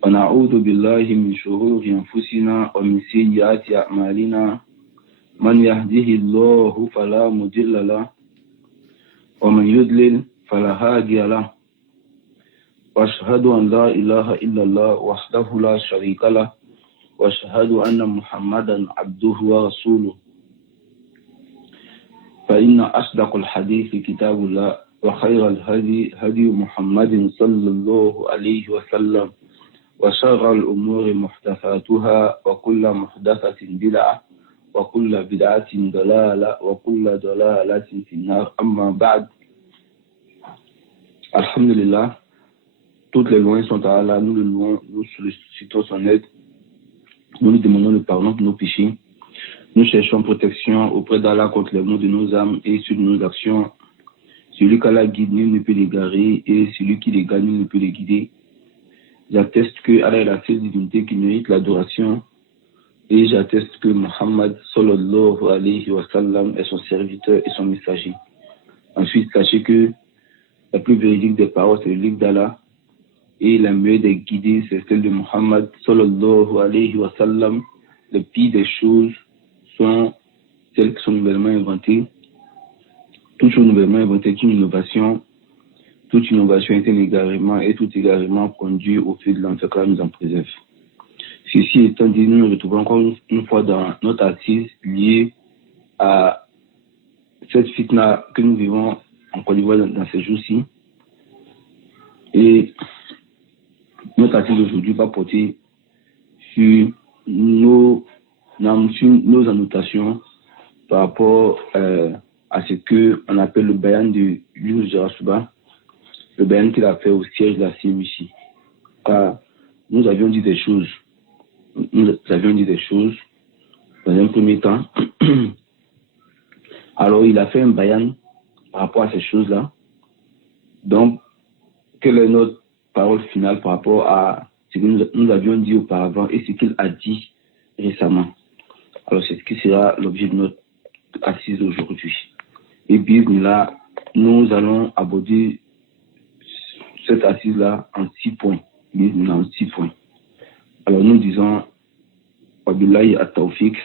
ونعوذ بالله من شرور أنفسنا ومن سيئات أعمالنا من يهده الله فلا مضل له ومن يضلل فلا هادي له وأشهد أن لا إله إلا الله وحده لا شريك له وأشهد أن محمدا عبده ورسوله فإن أصدق الحديث كتاب الله وخير الهدي هدي محمد صلى الله عليه وسلم وشر الأمور محدثاتها وكل محدثة بدعة وكل بدعة ضلالة وكل ضلالة في النار. أما بعد, Alhamdulillah, toutes les louanges sont à Allah, nous le louons, nous sollicitons son aide, nous lui demandons le pardon de nos péchés, nous cherchons protection auprès d'Allah contre les maux de nos âmes et sur nos actions. Celui qu'Allah guide, nul ne peut l'égarer, et celui qui l'égare, nul ne peut les guider. J'atteste que Allah est la seule divinité qui mérite l'adoration, et j'atteste que Muhammad sallallahu alayhi wa sallam est son serviteur et son messager. Ensuite, sachez que la plus véridique des paroles, c'est le livre d'Allah, et la meilleure des guidées, c'est celle de Muhammad sallallahu alayhi wa sallam. Le pire des choses sont celles qui sont nouvellement inventées. Toute chose nouvellement inventée est une innovation. Toute innovation est un égarement, et tout égarement conduit au feu de l'enfer, que nous en préserve. Ceci étant dit, nous nous retrouvons encore une fois dans notre assise liée à cette fitna que nous vivons en Côte d'Ivoire dans ces jours-ci. Et notre assise d'aujourd'hui va porter sur nos annotations par rapport à ce qu'on appelle le bayan de Younous Jarasuba, le bayan qu'il a fait au siège de la CMUC. Car nous avions dit des choses dans un premier temps. Alors il a fait un bayan par rapport à ces choses-là. Donc, quelle est notre parole finale par rapport à ce que nous avions dit auparavant et ce qu'il a dit récemment? Alors, c'est ce qui sera l'objet de notre assise aujourd'hui. Et bien là, nous allons aborder cette assise-là en 6 points. En 6 points. Alors, nous disons, Wabillahi at-Tawfiq.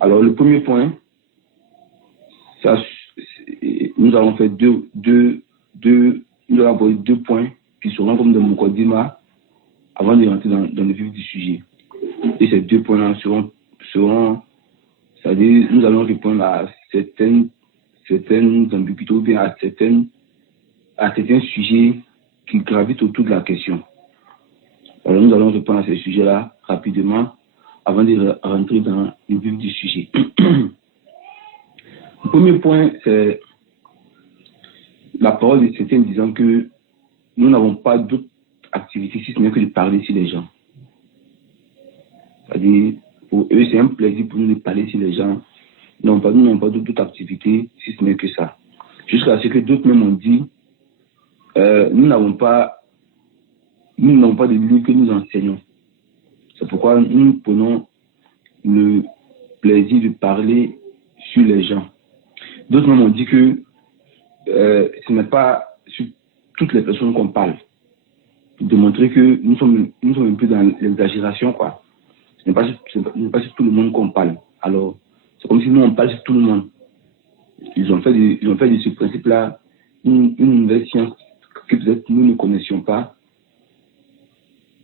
Alors, le premier point, nous allons faire nous allons aborder 2 points qui seront comme de Mukodima avant de rentrer dans le vif du sujet. Et ces 2 points-là seront c'est-à-dire, nous allons répondre à certaines ambiguïtés ou bien à certains sujets qui gravitent autour de la question. Alors, nous allons répondre à ces sujets-là rapidement avant de rentrer dans le vif du sujet. Le premier point, c'est la parole de certains disant que nous n'avons pas d'autre activité si ce n'est que de parler sur les gens. C'est-à-dire, pour eux, c'est un plaisir pour nous de parler sur les gens. Nous n'avons pas d'autre activité si ce n'est que ça. Jusqu'à ce que d'autres même ont dit, nous n'avons pas de livre que nous enseignons. C'est pourquoi nous prenons le plaisir de parler sur les gens. D'autres même ont dit que ce n'est pas sur toutes les personnes qu'on parle. De montrer que nous sommes un peu dans l'exagération, quoi. Ce n'est pas sur tout le monde qu'on parle. Alors, c'est comme si nous, on parle sur tout le monde. Ils ont fait de ce principe-là une nouvelle science que peut-être nous ne connaissions pas.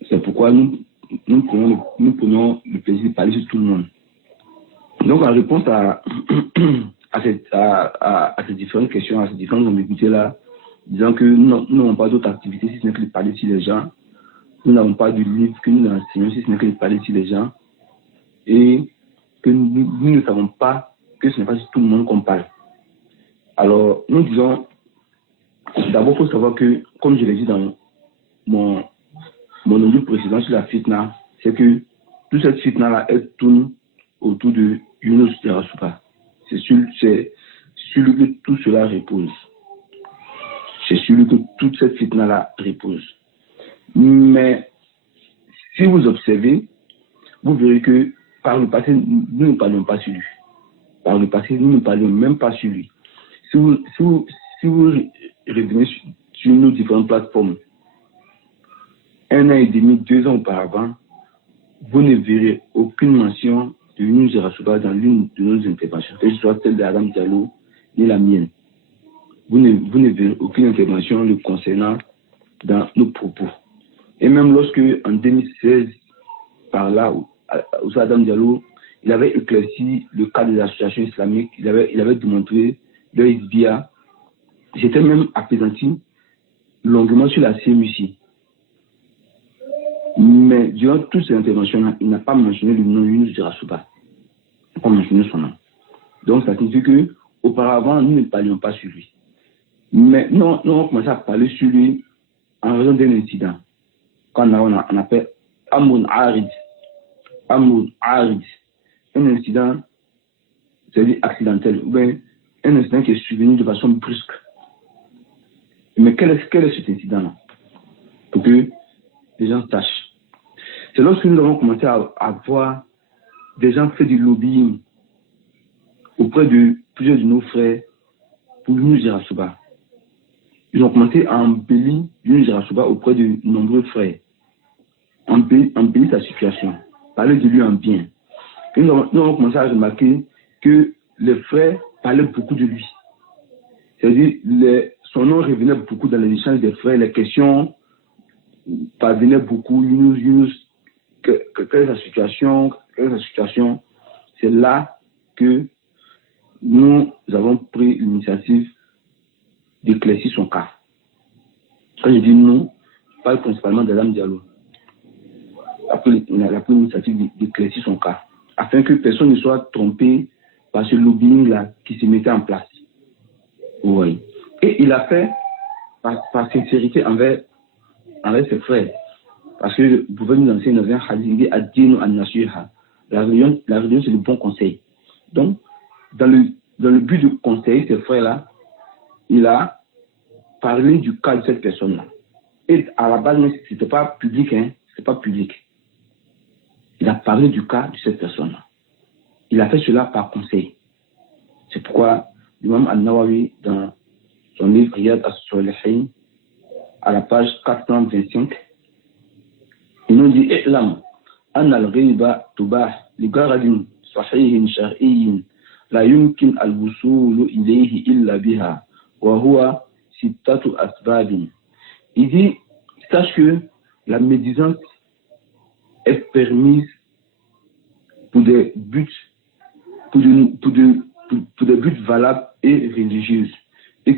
C'est pourquoi nous prenons le plaisir de parler sur tout le monde. Donc, en réponse à ces différentes questions, à ces différentes ambiguïtés-là, disant que nous n'avons pas d'autre activité si ce n'est que de parler sur les gens, nous n'avons pas de livre que nous enseignons si ce n'est que de parler sur les gens, et que nous ne savons pas que ce n'est pas sur tout le monde qu'on parle. Alors, nous disons, d'abord, il faut savoir que, comme je l'ai dit dans mon audio précédent sur la fitna, c'est que toute cette fitna-là, elle tourne autour de Younous Jarasuba. C'est sur lui que tout cela repose. C'est sur lui que toute cette fitna-là repose. Mais si vous observez, vous verrez que par le passé, nous ne parlons pas sur lui. Par le passé, nous ne parlions même pas sur lui. Si vous revenez sur nos différentes plateformes, 1 an et demi, 2 ans auparavant, vous ne verrez aucune mention de Younous Rasouba dans l'une de nos interventions, que ce soit celle d'Adam Diallo ni la mienne. Vous ne verrez aucune intervention le concernant dans nos propos. Et même lorsque, en 2016, par là, où Adam Diallo, il avait éclairci le cas de l'association islamique, il avait démontré le SBA. J'étais même apaisanti longuement sur la CMUC. Mais durant toutes ces interventions-là, il n'a pas mentionné le nom Younous Rasouba. Il n'a pas mentionné son nom. Donc ça signifie qu'auparavant, nous ne parlions pas sur lui. Mais nous on commencé à parler sur lui en raison d'un incident. Quand on appelle Amoun Arid. Un incident, c'est-à-dire accidentel, ou bien un incident qui est survenu de façon brusque. Mais quel est cet incident-là? Pour que les gens sachent. C'est lorsque nous avons commencé à voir des gens faire du lobbying auprès de plusieurs de nos frères pour Younous Rasouba. Ils ont commencé à embellir Younous Rasouba auprès de nombreux frères. Embellir sa situation. Parler de lui en bien. Et nous avons commencé à remarquer que les frères parlaient beaucoup de lui. C'est-à-dire, son nom revenait beaucoup dans les échanges des frères, les questions parvenaient beaucoup. Younous, quelle est sa situation? C'est là que nous avons pris l'initiative d'éclaircir son cas. Quand je dis nous, je parle principalement d'Adam Diallo. Après, on a pris l'initiative d'éclaircir son cas, afin que personne ne soit trompé par ce lobbying-là qui se mettait en place. Oui. Et il a fait par sincérité envers ses frères. Parce que vous pouvez nous enseigner dans un hadith, il dit Ad-dinu an-nasiha. La religion, c'est le bon conseil. Donc, dans le but de conseiller ces frères-là, il a parlé du cas de cette personne-là. Et à la base, c'était pas public, c'est pas public. Il a parlé du cas de cette personne-là. Il a fait cela par conseil. C'est pourquoi l'imam Al-Nawawi, dans son livre Riyad as-Salihin, à la page 425, il nous dit I'lam anna al-ghayba tubah li gharadin sahihin shar'iyyin la yumkin al-wusulu ilayhi illa biha wa huwa sittatu asbabin. Il dit, sache que la médisance est permise pour des buts valables et religieux. Et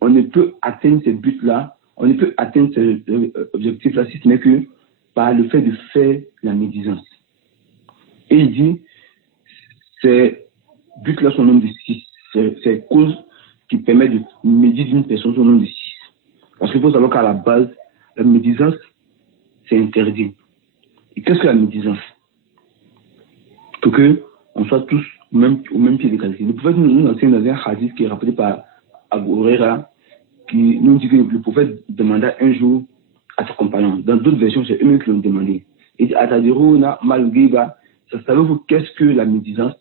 on ne peut atteindre ces buts-là, on ne peut atteindre ces objectifs-là si ce n'est que par le fait de faire la médisance. Et il dit, ces buts-là sont au nombre de 6. Ces causes qui permettent de médire d'une personne sont au nombre de 6. Parce qu'il faut savoir qu'à la base, la médisance, c'est interdit. Et qu'est-ce que la médisance? Pour qu'on soit tous au même pied d'égalité. Le prophète nous enseigne dans un hadith qui est rappelé par Abu Huraira, qui nous dit que le prophète demanda un jour à ses compagnons. Dans d'autres versions, c'est eux-mêmes qui l'ont demandé. Il dit Atadiruna mal ghiba. Savez-vous qu'est-ce que la médisance?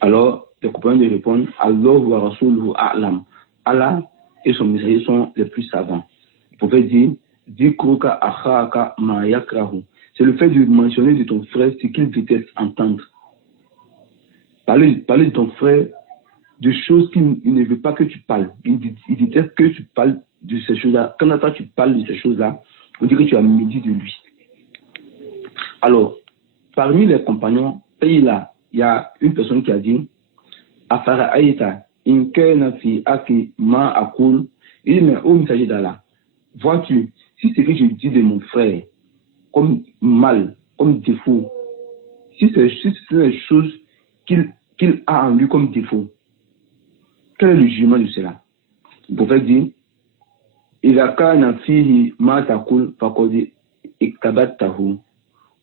Alors, les compagnons lui répondent Allah wa rasuluhu a'lam. Allah et son messager sont les plus savants. Le prophète dit Dikruka akhaka ma yakrahu. C'est le fait de mentionner de ton frère ce qu'il déteste entendre. Parler de ton frère de choses qu'il ne veut pas que tu parles. Il déteste que tu parles de ces choses-là. Quand toi tu parles de ces choses-là, on dit que tu as médit de lui. Alors, parmi les compagnons, il y a une personne qui a dit Afara Aïta, Inkena fi aki ma akul. Il dit, mais ô messager d'Allah, vois-tu, si c'est que je dis de mon frère, comme mal, comme défaut, si c'est les choses qu'il a en lui comme défaut, quel est le jugement de cela? Le prophète dit إذا كان فيه ما تقول فقد اكتبته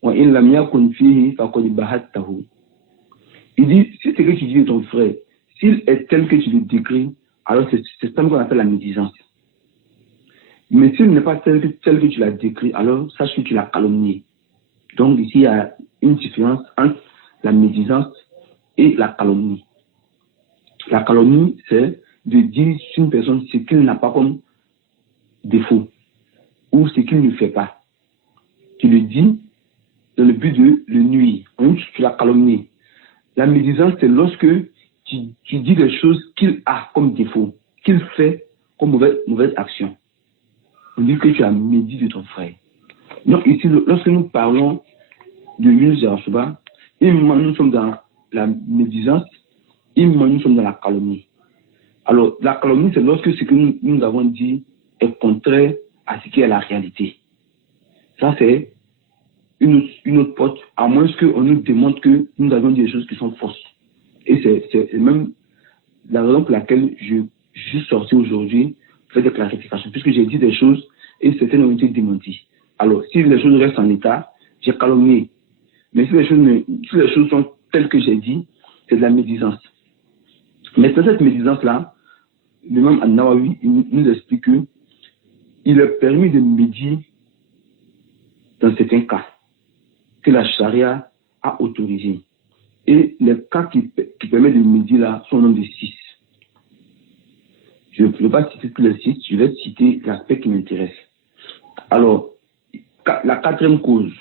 وإن لم يكن فيه فقد بهته. Il dit, si c'est que tu dis de ton frère, s'il est tel que tu le décris, alors c'est ça qu'on appelle la médisance. Mais s'il n'est pas tel que tu l'as décrit, alors sache que tu l'as calomnié. Donc ici, il y a une différence entre la médisance et la calomnie. La calomnie, c'est de dire sur une personne ce qu'il n'a pas comme défaut. ou ce qu'il ne fait pas. Tu le dis dans le but de le nuire. Tu la calomnies. La médisance, c'est lorsque tu dis des choses qu'il a comme défaut, qu'il fait comme mauvaise action. On dit que tu as médit de ton frère. Donc ici, lorsque nous parlons de Yunus Yarasuba, nous sommes dans la médisance, nous sommes dans la calomnie. Alors, la calomnie, c'est lorsque ce que nous avons dit est contraire à ce qui est la réalité. Ça, c'est une autre porte, à moins qu'on nous démontre que nous avons dit des choses qui sont fausses. Et c'est même la raison pour laquelle je suis sorti aujourd'hui pour faire des clarifications, puisque j'ai dit des choses et certaines ont été démenties. Alors, si les choses restent en état, j'ai calomnié. Mais si les choses sont telles que j'ai dit, c'est de la médisance. Mais dans cette médisance-là, le même An-Nawawi nous explique qu'il est permis de médire dans certains cas que la charia a autorisé. Et les cas qui permettent de médire là sont au nombre de 6. Je ne vais pas citer tous les 6, je vais citer l'aspect qui m'intéresse. Alors, la quatrième cause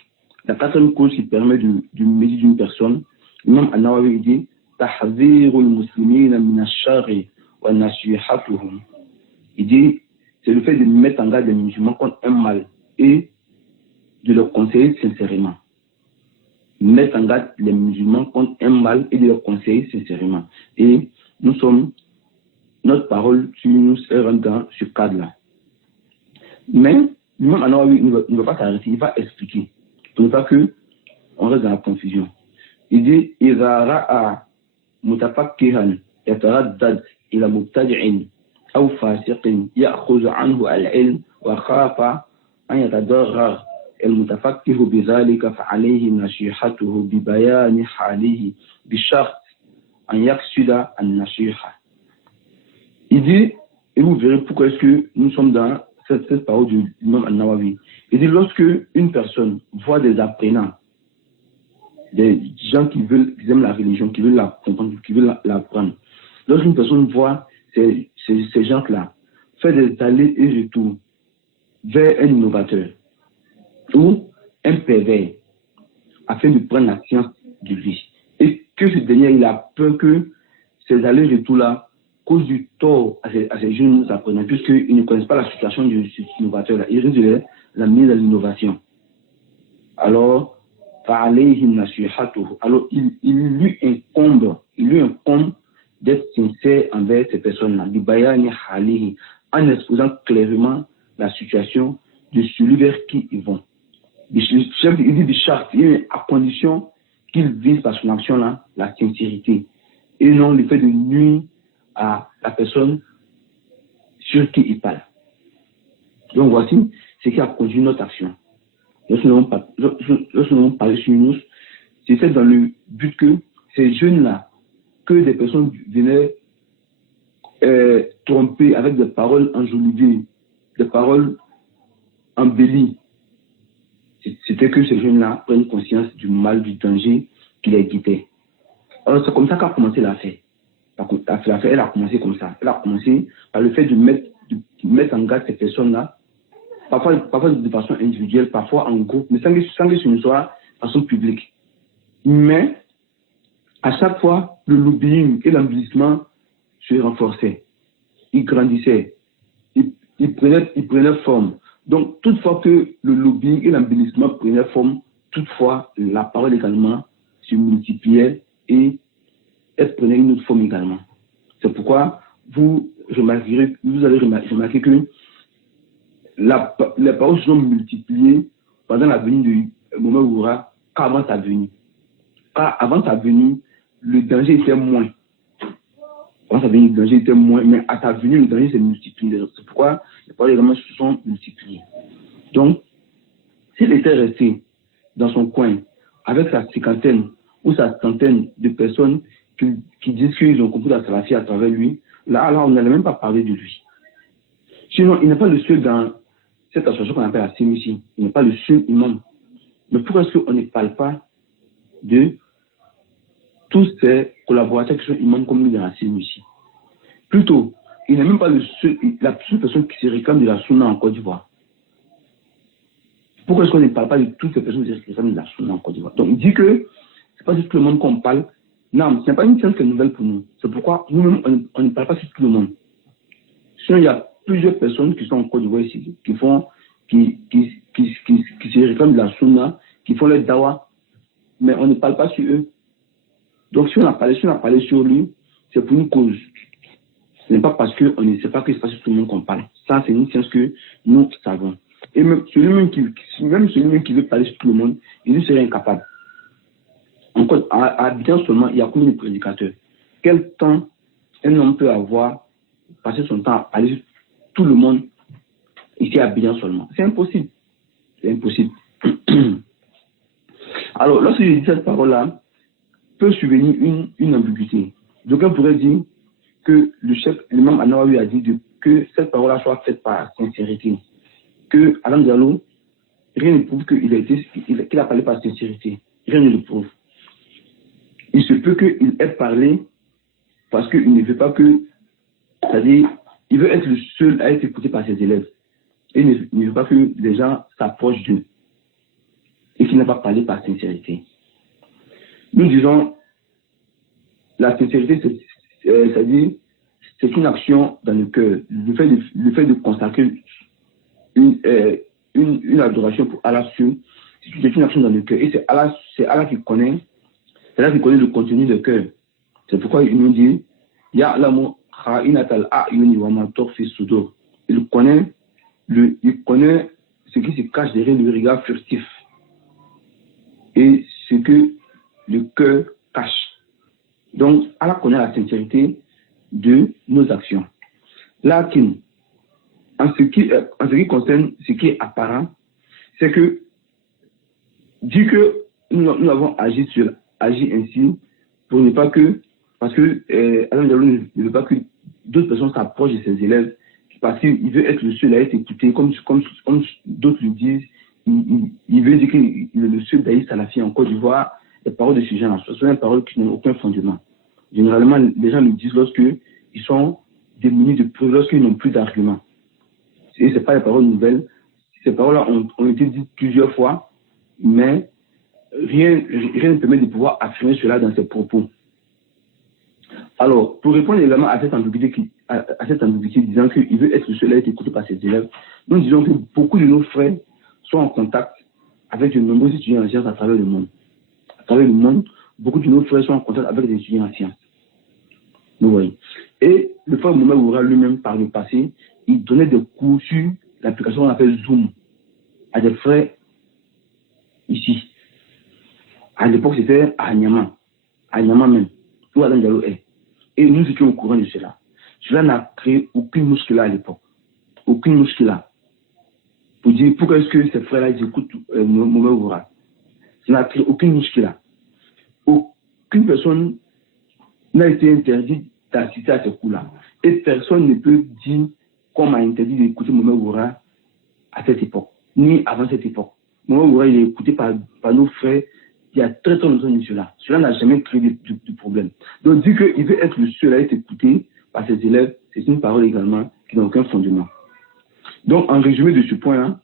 qui permet de médire d'une personne, l'imam An-Nawawi dit Tahzirul muslimina min ash-sharri wa nasihatuhum. Il dit c'est le fait de mettre en garde les musulmans contre un mal et de leur conseiller sincèrement. Mettre en garde les musulmans contre un mal et de leur conseiller sincèrement. Et notre parole sur nous est dans ce cadre-là. Mais l'imam An-Nawawi ne va pas s'arrêter, il va expliquer. Pour ne pas qu'on reste dans la confusion. Il dit إذا رأى متفكرا يتردد إلى مبتدع أو فاسق يأخذ عنه العلم وخاف أن يتضرر المتفكر بذلك فعليه نصيحته ببيان حاله بشرط أن يقصد النصيحة. Il dit, et vous verrez pourquoi est-ce que nous sommes dans cette parole du imam An-Nawawi. Il dit, lorsque une personne voit des apprenants, des gens qui aiment la religion, qui veulent la comprendre, qui veulent l'apprendre, lorsqu'une personne voit ces gens-là faire des allers et retours vers un innovateur ou un pervers afin de prendre la science de lui, et que ce dernier il a peur que ces allers et retours-là causent du tort à ces jeunes apprenants, puisqu'ils ne connaissent pas la situation de cet innovateur-là. Ils risquent de l'amener dans l'innovation. Alors, il lui incombe d'être sincère envers ces personnes-là, en exposant clairement la situation de celui vers qui ils vont. Il dit des chartes, à condition qu'il vise par son action-là la sincérité, et non le fait de nuire à la personne sur qui il parle. Donc voici ce qui a conduit notre action. Lorsque nous avons parlé sur nous, c'était dans le but que ces jeunes-là, que des personnes venaient tromper avec des paroles enjolivées, des paroles embellies, c'était que ces jeunes-là prennent conscience du mal, du danger qui les guettait. Alors c'est comme ça qu'a commencé l'affaire. L'affaire, elle a commencé comme ça. Elle a commencé par le fait de mettre en garde ces personnes-là, parfois de façon individuelle, parfois en groupe, mais sans que ce ne soit de façon publique. Mais à chaque fois, le lobbying et l'embellissement se renforçaient. Ils grandissaient. Ils prenaient forme. Donc, toutefois que le lobbying et l'embellissement prenaient forme, toutefois, la parole également se multipliait et elle prenait une autre forme également. C'est pourquoi vous allez remarquer que les paroles se sont multipliées pendant la venue du moment où qu'avant sa venue. Avant sa venue, le danger était moins. Avant sa venue, le danger était moins, mais à sa venue, le danger s'est multiplié. C'est pourquoi les paroles également se sont multipliées. Donc, s'il était resté dans son coin avec sa cinquantaine ou sa centaine de personnes qui disent qu'ils ont compris la salafie à travers lui, là on n'allait même pas parler de lui. Sinon, il n'est pas le seul dans cette association qu'on appelle la CMC. Il n'est pas le seul imam. Mais pourquoi est-ce qu'on ne parle pas de tous ces collaborateurs qui sont imams comme lui dans la CMC? Plutôt, il n'est même pas la seule personne qui se réclame de la Sunna en Côte d'Ivoire. Pourquoi est-ce qu'on ne parle pas de toutes les personnes qui réclament de la Sunna en Côte d'Ivoire? Donc, il dit que c'est pas juste tout le monde qu'on parle. Non, ce n'est pas une science qui est nouvelle pour nous. C'est pourquoi nous-mêmes, on ne parle pas sur tout le monde. Sinon, il y a plusieurs personnes qui sont en Côte d'Ivoire ici, qui se réclament de la Sunna, qui font le dawa, mais on ne parle pas sur eux. Donc, si on a parlé sur lui, c'est pour une cause. Ce n'est pas parce qu'on ne sait pas que c'est pas sur tout le monde qu'on parle. Ça, c'est une science que nous savons. Et même celui-même qui veut parler sur tout le monde, il ne serait incapable. Encore, à Abidjan seulement, il y a combien de prédicateurs? Quel temps un homme peut avoir, passer son temps à parler sur tout le monde ici à Abidjan seulement? C'est impossible. C'est impossible. Alors, lorsque je dis cette parole-là, peut survenir une ambiguïté. Donc, on pourrait dire que le chef, l'imam An-Nawawi a dit que cette parole-là soit faite par sincérité. Que Adam Diallo, rien ne prouve qu'il a parlé par sincérité. Rien ne le prouve. Il se peut qu'il ait parlé parce qu'il ne veut pas c'est-à-dire, il veut être le seul à être écouté par ses élèves. Et il ne veut pas que les gens s'approchent d'eux. Et qu'il n'a pas parlé par sincérité. Nous disons, la sincérité, c'est-à-dire, c'est une action dans le cœur. Le fait de consacrer une adoration pour Allah, c'est une action dans le cœur. Et c'est Allah qui connaît le contenu du cœur. C'est pourquoi il nous dit, Ya'lamu kha'inatal a'yuni wa ma tukhfi sudur. Il connaît ce qui se cache derrière le regard furtif et ce que le cœur cache. Donc, Allah connaît la sincérité de nos actions. Là, en ce qui concerne ce qui est apparent, c'est que dit que nous avons agi ainsi pour ne pas que, parce que Alain Diallo ne veut pas que d'autres personnes s'approchent de ses élèves, parce qu'il veut être le seul à être écouté, comme d'autres le disent. Il veut dire qu'il est le seul d'ailleurs salafi en Côte d'Ivoire. Les paroles de ce genre, ce sont des paroles qui n'ont aucun fondement. Généralement, les gens le disent lorsqu'ils sont démunis de preuves, lorsqu'ils n'ont plus d'arguments. Et ce n'est pas des paroles nouvelles. Ces paroles-là ont été dites plusieurs fois, mais rien ne permet de pouvoir affirmer cela dans ses propos. Alors, pour répondre également à cette ambiguïté disant qu'il veut être le seul à être écouté par ses élèves, nous disons que beaucoup de nos frères sont en contact avec de nombreux étudiants en sciences à travers le monde. À travers le monde, beaucoup de nos frères sont en contact avec des étudiants en sciences. Vous voyez. Et le frère Mohamed Oura lui-même, par le passé, il donnait des cours sur l'application qu'on appelle Zoom à des frères ici. À l'époque, c'était à Niamey même, où Alain Diallo est. Et nous étions au courant de cela. Cela n'a créé aucune mouskila à l'époque. Aucune mouskila. Pour dire pourquoi est-ce que ces frères-là écoutent Mohamed Oura. Ça n'a créé aucune mouskila. Aucune personne n'a été interdite d'assister à ce cours-là. Et personne ne peut dire qu'on m'a interdit d'écouter Mohamed Oura à cette époque, ni avant cette époque. Mohamed Oura, il est écouté par nos frères il y a très longtemps de cela. Cela n'a jamais créé de problème. Donc, dire qu'il veut être le seul à être écouté par ses élèves, c'est une parole également qui n'a aucun fondement. Donc, en résumé de ce point-là,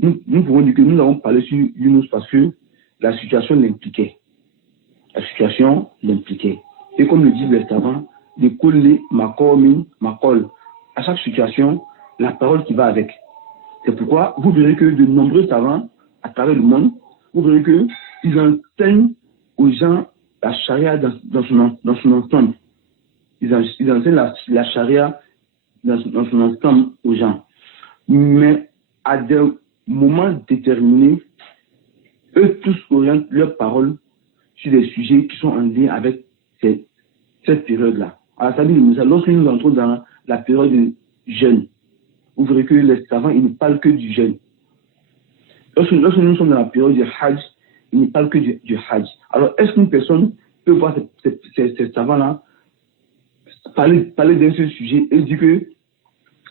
nous pouvons dire que nous avons parlé sur Younous parce que la situation l'impliquait. La situation l'impliquait. Et comme le disent les savants, de coller makol. À chaque situation, la parole qui va avec. C'est pourquoi vous verrez que de nombreux savants à travers le monde, vous verrez qu'ils enseignent aux gens la charia dans son ensemble. Ils enseignent la charia dans son ensemble aux gens. Mais à des moments déterminés, eux tous orientent leurs paroles sur des sujets qui sont en lien avec cette période-là. Alors, ça veut dire, lorsque nous entrons dans la période de jeûne, vous verrez que les savants, ils ne parlent que du jeûne. Lorsque nous sommes dans la période du Hajj, ils ne parlent que du Hajj. Alors, est-ce qu'une personne peut voir ces savants-là parler d'un seul sujet et dire que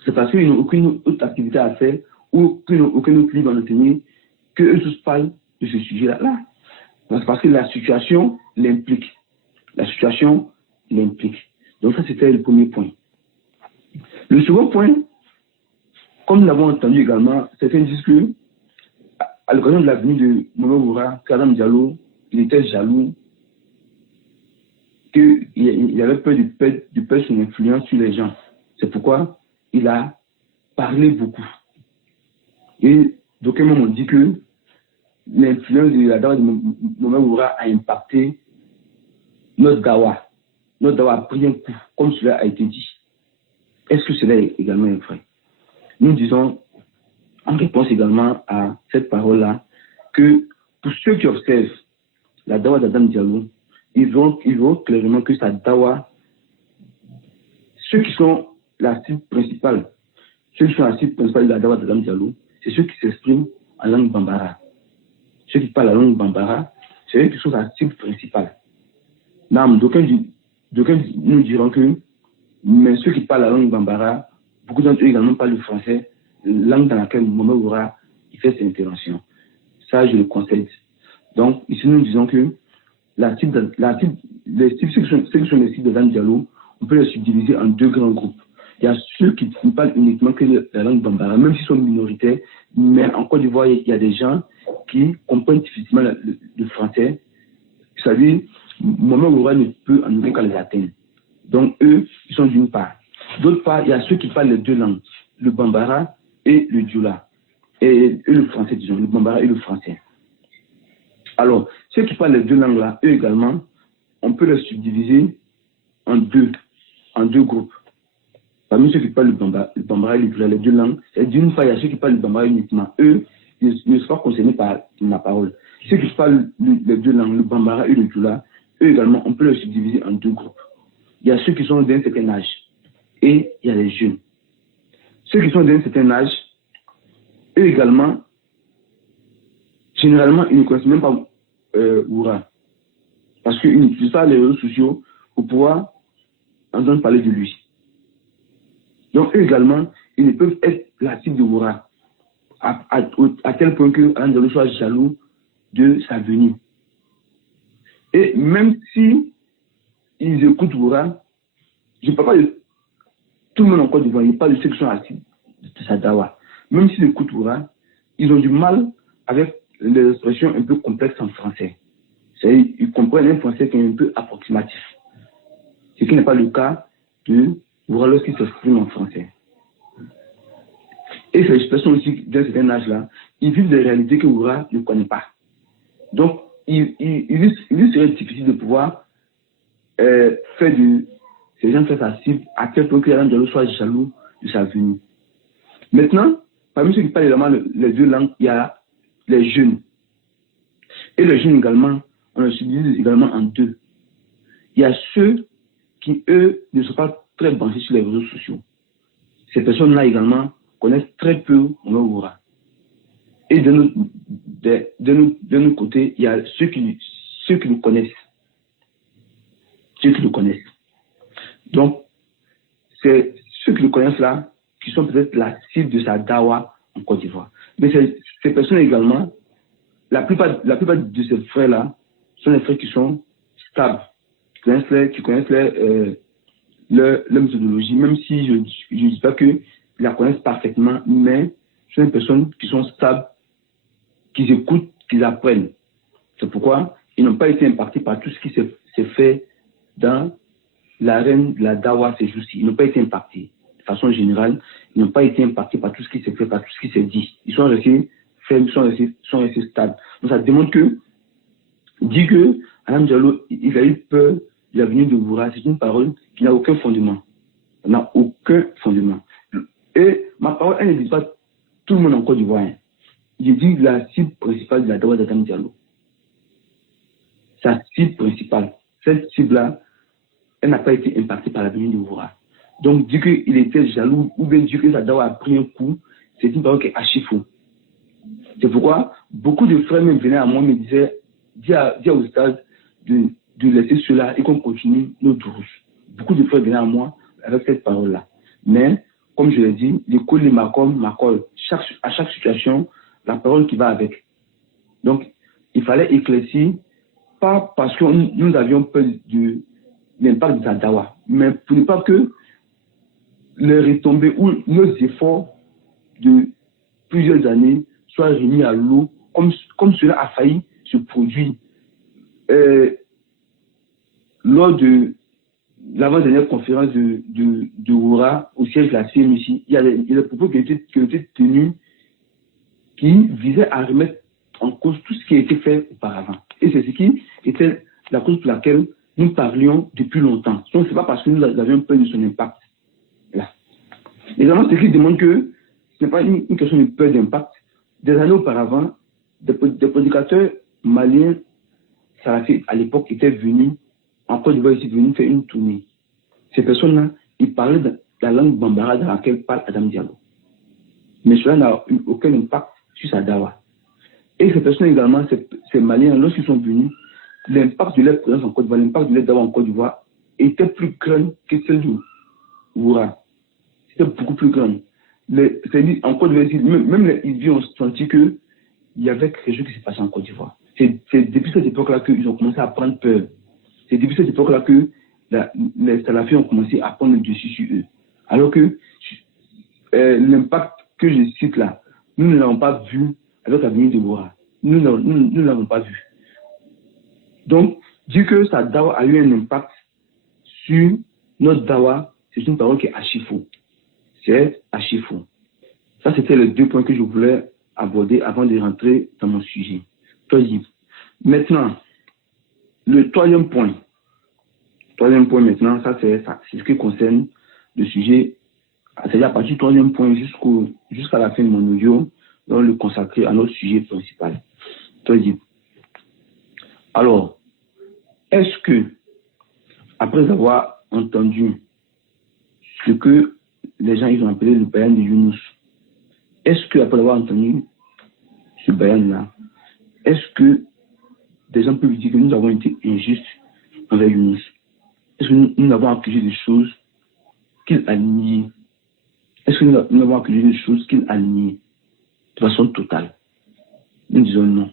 c'est parce qu'ils n'ont aucune autre activité à faire ou qu'ils n'ont aucun autre livre à enseigner qu'eux tous parlent de ce sujet-là. Parce que la situation l'implique. La situation l'implique. Donc ça, c'était le premier point. Le second point, comme nous l'avons entendu également, certains disent que à l'occasion de la venue de Mohamed Oura, Kadam Diallo, il était jaloux, qu'il avait peur de perdre son influence sur les gens. C'est pourquoi il a parlé beaucoup. Et d'aucuns m'ont dit que l'influence de la dawa de Mohamed Oura a impacté notre dawa. Notre dawa a pris un coup, comme cela a été dit. Est-ce que cela est également vrai? Nous disons, en réponse également à cette parole-là, que pour ceux qui observent la dawa d'Adam Diallo, ils verront clairement que sa dawa, ceux qui sont la cible principale, de la dawa d'Adam Diallo, c'est ceux qui s'expriment en langue bambara. Ceux qui parlent la langue bambara, c'est eux qui sont la cible principale. D'aucuns nous diront que, mais ceux qui parlent la langue bambara, beaucoup d'entre eux également parlent le français, langue dans laquelle Mohamed Oura il fait ses interventions. Ça, je le concède. Donc, ici, nous disons que ceux qui sont les cibles de Dan Diallo, on peut les subdiviser en deux grands groupes. Il y a ceux qui ne parlent uniquement que la langue bambara, même s'ils sont minoritaires, mais en Côte d'Ivoire, il y a des gens qui comprennent difficilement le français. C'est-à-dire, Mohamed Oura ne peut en aucun cas les atteindre. Donc, eux, ils sont d'une part. D'autre part, il y a ceux qui parlent les deux langues, le bambara et le dioula. Et le français, disons, le bambara et le français. Alors, ceux qui parlent les deux langues-là, eux également, on peut les subdiviser en deux groupes. Parmi ceux qui parlent le bambara et le dioula, les deux langues, et d'une part, il y a ceux qui parlent le bambara uniquement. Eux, ils ne sont pas concernés par ma parole. Ceux qui parlent les deux langues, le bambara et le dioula, eux également, on peut les subdiviser en deux groupes. Il y a ceux qui sont d'un certain âge et il y a les jeunes. Ceux qui sont d'un certain âge, eux également, généralement, ils ne connaissent même pas Oura. Parce qu'ils n'utilisent pas les réseaux sociaux pour pouvoir entendre parler de lui. Donc, eux également, ils ne peuvent être la cible de Oura. À tel point que Alain Diallo soit jaloux de sa venue. Et même si ils écoutent Oura, je ne parle pas de tout le monde en Côte d'Ivoire, il parle de ceux qui sont assis de sa dawa. Même s'ils écoutent Oura, ils ont du mal avec les expressions un peu complexes en français. C'est-à-dire, ils comprennent un français qui est un peu approximatif. Ce qui n'est pas le cas de Oura lorsqu'il s'exprime en français. Et ces personnes aussi, d'un certain âge-là, ils vivent des réalités que Oura ne connaît pas. Donc, il lui serait difficile de pouvoir faire de ces gens très faciles à quel point que Alain Diallo soit jaloux de sa venue. Maintenant, parmi ceux qui parlent également les deux langues, il y a les jeunes. Et les jeunes également, on les subdivise également en deux. Il y a ceux qui, eux, ne sont pas très branchés sur les réseaux sociaux. Ces personnes-là également connaissent très peu Mohamed Oura. Et de notre côté, il y a ceux qui le connaissent. Ceux qui le connaissent. Donc, c'est ceux qui le connaissent là, qui sont peut-être la cible de sa dawa en Côte d'Ivoire. Mais ces personnes également, la plupart de ces frères-là sont des frères qui sont stables, qui connaissent leur méthodologie, même si je ne dis pas qu'ils la connaissent parfaitement, mais ce sont des personnes qui sont stables, qui écoutent, qui apprennent. C'est pourquoi ils n'ont pas été impactés par tout ce qui s'est fait dans l'arène de la dawa ces jours-ci. Ils n'ont pas été impactés. De façon générale, ils n'ont pas été impactés par tout ce qui s'est fait, par tout ce qui s'est dit. Ils sont restés fermes, ils sont restés stables. Donc ça démontre que, dit que Alain Diallo, il a eu peur de la venue de Oura, c'est une parole qui n'a aucun fondement. Elle n'a aucun fondement. Et ma parole, elle ne dit pas tout le monde en Côte d'Ivoire. Je dis la cible principale de la dawa d'Adam Diallo. Sa cible principale. Cette cible-là, elle n'a pas été impactée par la venue de Oura. Donc, dire qu'il était jaloux ou bien dire que sa dawa a pris un coup, c'est une parole qui est archi faux. C'est pourquoi beaucoup de frères même venaient à moi et me disaient, dis au stade de laisser cela et qu'on continue nos douches. Beaucoup de frères venaient à moi avec cette parole-là. Mais, comme je l'ai dit, l'école de Macol, à chaque situation, la parole qui va avec. Donc, il fallait éclaircir, pas parce que nous avions peur de l'impact de sa dawa, mais pour ne pas que les retombées ou nos efforts de plusieurs années soient remis à l'eau comme cela a failli se produire lors de l'avant-dernière conférence de Oura au siège de la CMC, il y a des propos qui ont été tenus qui visaient à remettre en cause tout ce qui a été fait auparavant. Et c'est ce qui était la cause pour laquelle nous parlions depuis longtemps. Donc, ce n'est pas parce que nous avions peur de son impact. Là. Évidemment, ce qui démontre que ce n'est pas une question de peur d'impact. Des années auparavant, des prédicateurs maliens salafistes à l'époque étaient venus en Côte d'Ivoire, ici, venus faire une tournée. Ces personnes-là, ils parlaient de la langue bambara dans laquelle parle Adam Diallo. Mais cela n'a eu aucun impact sur sa dawa. Et ces personnes également, ces Maliens, lorsqu'ils sont venus, l'impact de leur présence en Côte d'Ivoire, l'impact de leur dawa en Côte d'Ivoire était plus grand que celle du Oura. C'était beaucoup plus grand. C'est-à-dire, en Côte d'Ivoire, même les Idris ont senti qu'il y avait quelque chose qui se passait en Côte d'Ivoire. C'est depuis cette époque-là qu'ils ont commencé à prendre peur. C'est depuis cette époque-là que les salafis ont commencé à prendre le dessus sur eux. Alors que l'impact que je cite là, nous ne l'avons pas vu avec la venue de Oura. Nous ne l'avons pas vu. Donc, dire que sa dawa a eu un impact sur notre dawa, c'est une parole qui est archi faux. C'est archi faux. Ça, c'était les deux points que je voulais aborder avant de rentrer dans mon sujet. Maintenant, le troisième point maintenant, ça c'est ce qui concerne le sujet. C'est-à-dire à partir du troisième point jusqu'à la fin de mon audio, on le consacrer à notre sujet principal. Alors, est-ce que, après avoir entendu ce que les gens ils ont appelé le bayan de Younous, est-ce que, après avoir entendu ce bayan-là, est-ce que des gens peuvent dire que nous avons été injustes envers Younous? Est-ce que nous avons accusé des choses qu'il a niées? Est-ce que nous avons accusé des choses qu'il a niées de façon totale? Nous disons non.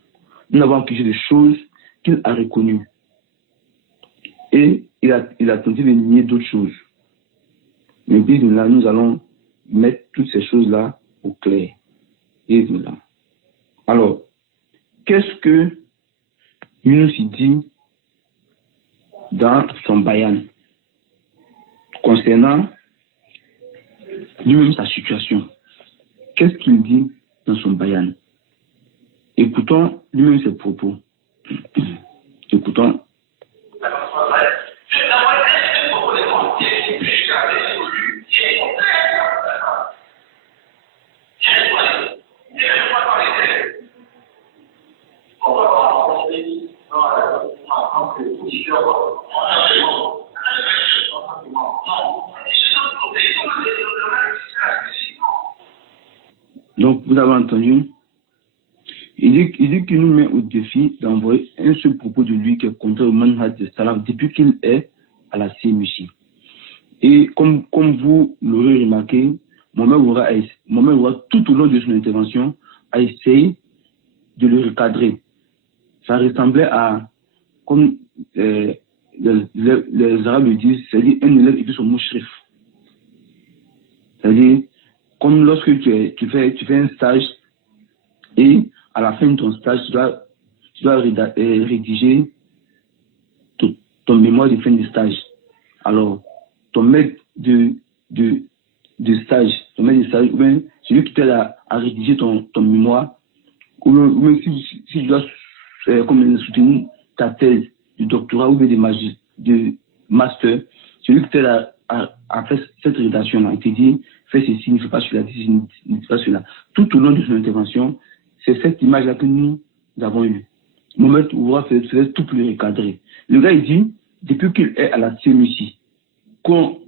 Nous avons accusé des choses qu'il a reconnues. Et il a tenté de nier d'autres choses. Mais puis là, nous allons mettre toutes ces choses-là au clair. Et voilà. Alors, qu'est-ce que Younous dit dans son bayan concernant lui-même sa situation? Qu'est-ce qu'il dit dans son bayan? Écoutons lui-même ses propos. Écoutons. Donc, vous avez entendu, il dit qu'il nous met au défi d'envoyer un seul propos de lui qui est contraire au manhaj de Salaf depuis qu'il est à la CMC. Et comme vous l'aurez remarqué, Mohamed Oura, tout au long de son intervention, a essayé de le recadrer. Ça ressemblait à, comme les Arabes le disent, c'est-à-dire un élève et puis son mouchrif. C'est-à-dire, comme lorsque tu fais un stage et à la fin de ton stage, tu dois rédiger ton mémoire de fin de stage. Alors, ton maître de stage, ou bien celui qui t'aide à rédiger ton mémoire, ou même si tu dois soutenir ta thèse de doctorat ou bien de master, celui qui t'aide à faire cette rédaction-là, il te dit, fais ceci, ne fais pas cela, ne fais pas cela. Tout au long de son intervention, c'est cette image-là que nous avons eue. Mohamed Oura faisait tout pour le recadrer. Le gars, il dit, depuis qu'il est à la CMC, qu'on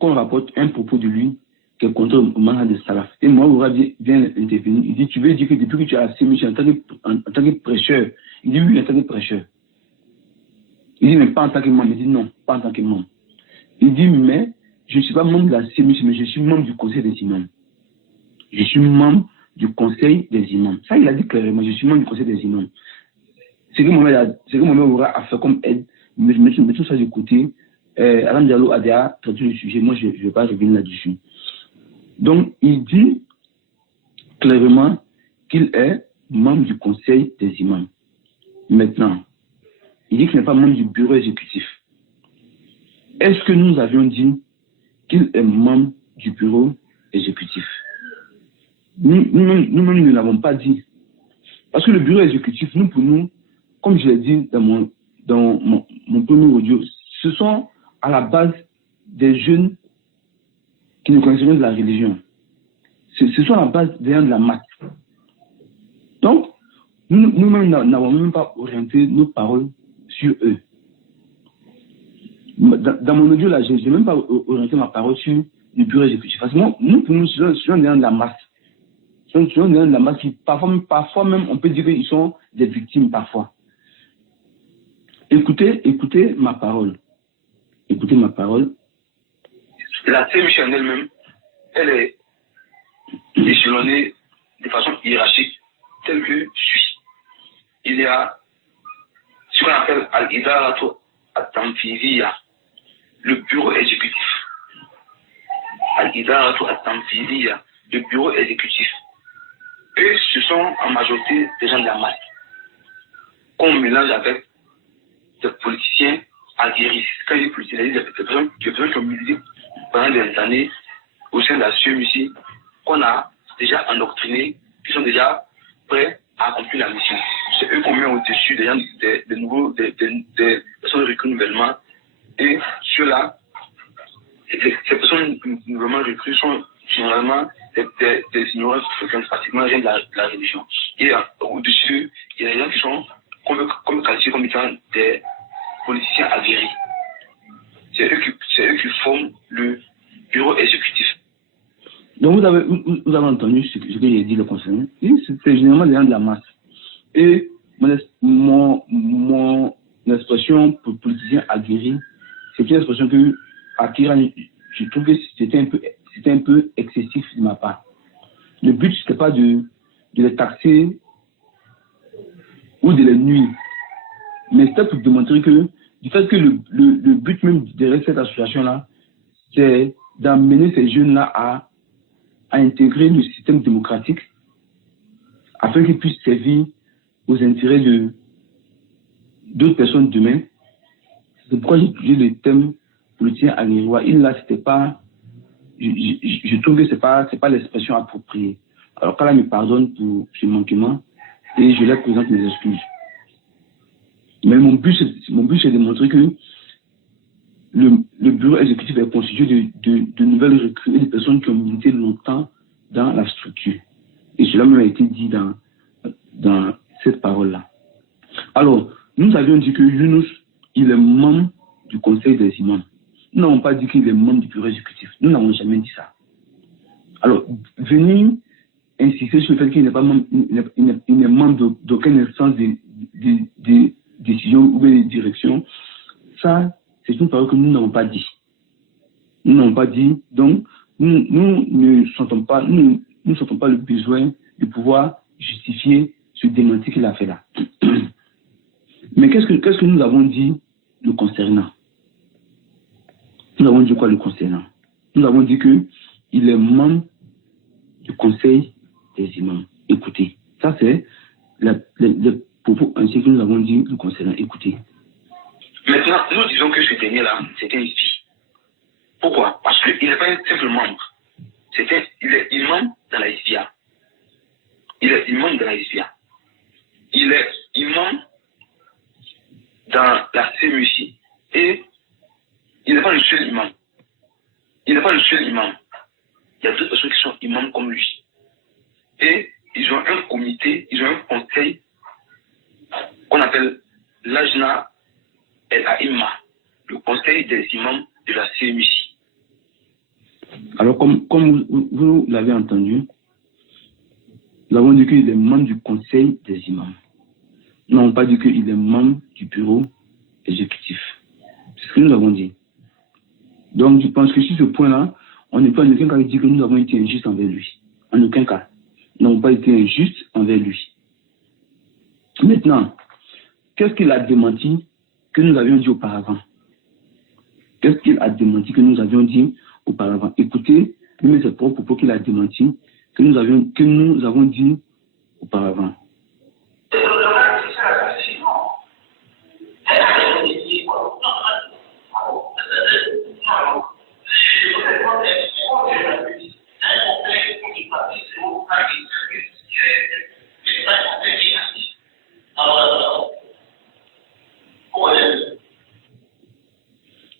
rapporte un propos de lui qui est contre le manhaj de Salaf. Et moi, Oura vient intervenir. Il dit, tu veux dire que depuis que tu es à la CMC en tant que prêcheur, il dit oui, en tant que prêcheur. Il dit, mais pas en tant que membre. Il dit non, pas en tant que membre. Il dit, mais je ne suis pas membre de la CMC, mais je suis membre du conseil des imams. Je suis membre du conseil des imams. Ça, il a dit clairement, je suis membre du conseil des imams. C'est que Mohamed Oura a fait comme aide, mais je mets tout ça de côté. Adam Diallo a déjà traité le sujet, moi je ne vais pas revenir là-dessus. Donc, il dit clairement qu'il est membre du conseil des imams. Maintenant, il dit qu'il n'est pas membre du bureau exécutif. Est-ce que nous avions dit qu'il est membre du bureau exécutif? Nous-mêmes, nous ne l'avons pas dit. Parce que le bureau exécutif, nous, pour nous, comme je l'ai dit dans mon premier audio, ce sont à la base des jeunes qui ne connaissent rien de la religion. Ce sont à la base des gens de la maths. Donc, nous-mêmes n'avons même pas orienté nos paroles sur eux. Dans mon audio, là, je n'ai même pas orienté ma parole sur le bureau exécutif. Parce que nous, pour nous, ce sont des gens de la masse. Ce sont des gens de la masse qui, parfois même, on peut dire qu'ils sont des victimes, parfois. Écoutez ma parole. Écoutez ma parole. La CMC en elle-même, elle est échelonnée de façon hiérarchique, telle que suit. Il y a ce qu'on appelle Al-Idaratu At-Tanfidhiya, le bureau exécutif. Al-Idaratu At-Tanfidhiya, le bureau exécutif. Eux, ce sont en majorité des gens de la masse, qu'on mélange avec des politiciens aguerris. Quand il dit politiciens, il y a des personnes qui ont milité pendant des années au sein de la CMUC, qu'on a déjà endoctrinés, qui sont déjà prêts à accomplir la mission. C'est eux qu'on met au-dessus des personnes recrues nouvellement. Et ceux-là, ces personnes nouvellement recrues sont généralement des ignorants qui font pratiquement rien de la religion. Et au-dessus, il y a des gens qui sont comme qualifiés comme étant des politiciens aguerris. C'est eux qui forment le bureau exécutif. Donc vous avez entendu ce que j'ai dit le conseiller. C'est généralement des gens de la masse. Et mon expression pour politicien aguerri, c'est une expression que Akira, je trouve que c'était un peu excessif de ma part. Le but, ce n'était pas de les taxer ou de les nuire. Mais c'était pour démontrer que, du fait que le but même de cette association-là, c'est d'amener ces jeunes-là à intégrer le système démocratique afin qu'ils puissent servir aux intérêts d'autres personnes demain. C'est pourquoi j'ai utilisé le thème politicien aguerrois. C'était pas, je trouve que c'est pas l'expression appropriée. Alors qu'Allah me pardonne pour ce manquement et je leur présente mes excuses. Mais mon but c'est de montrer que le bureau exécutif est constitué de nouvelles recrues et de personnes qui ont milité longtemps dans la structure. Et cela m'a été dit dans cette parole-là. Alors, nous avions dit que Younous, il est membre du conseil des imams. Nous n'avons pas dit qu'il est membre du bureau exécutif. Nous n'avons jamais dit ça. Alors, venir insister sur le fait qu'il n'est pas membre, il n'est membre d'aucune instance de décision ou de direction, ça, c'est une parole que nous n'avons pas dit. Nous n'avons pas dit, donc nous ne sentons pas le besoin de pouvoir justifier ce démenti qu'il a fait là. Mais qu'est-ce que nous avons dit le concernant? Nous avons dit quoi le concernant? Nous avons dit qu'il est membre du conseil des imams. Écoutez, ça c'est les propos ainsi que nous avons dit le concernant. Écoutez. Maintenant, nous disons que ce dernier-là, c'était une fille. Pourquoi? Parce qu'il n'est pas un simple membre. Il est imam dans la SPA. Il est imam dans la SPA. Il est imam dans la CMUC. Et il n'est pas le seul imam. Il n'est pas le seul imam. Il y a d'autres personnes qui sont imams comme lui. Et ils ont un comité, ils ont un conseil qu'on appelle l'Ajna El-Aïma, le conseil des imams de la CMUC. Alors, comme vous l'avez entendu, nous avons dit qu'il est membre du conseil des imams. Nous n'avons pas dit qu'il est membre du bureau exécutif. C'est ce que nous avons dit. Donc, je pense que sur ce point-là, on n'est pas en aucun cas dit que nous avons été injustes envers lui. En aucun cas. Nous n'avons pas été injustes envers lui. Maintenant, qu'est-ce qu'il a démenti que nous avions dit auparavant? Qu'est-ce qu'il a démenti que nous avions dit auparavant? Écoutez, lui, ses propres propos qu'il a démenti que nous avons dit auparavant.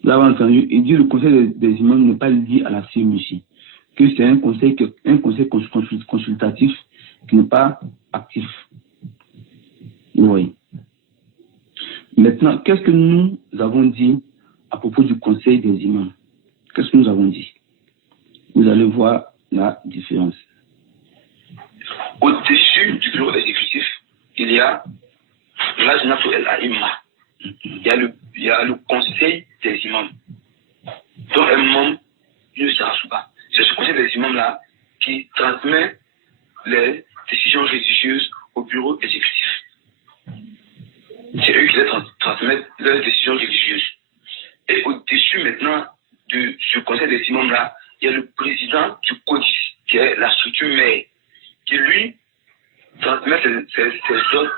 Vous avez entendu, il dit que le conseil des imams n'est pas lié à la CMUC, que c'est un conseil consultatif qui n'est pas actif. Oui. Maintenant, qu'est-ce que nous avons dit à propos du conseil des imams? Qu'est-ce que nous avons dit? Vous allez voir la différence. Au-dessus du bureau exécutif, il y a l'Ajnatu el-Aïma. Il y a le conseil des imams, dont un membre ne sera pas. C'est ce conseil des imams-là qui transmet les décisions religieuses au bureau exécutif. C'est eux qui les transmettent leurs décisions religieuses. Et au-dessus maintenant de ce conseil des imams-là, il y a le président du CODIS, qui est la structure mère, qui lui transmet ses ordres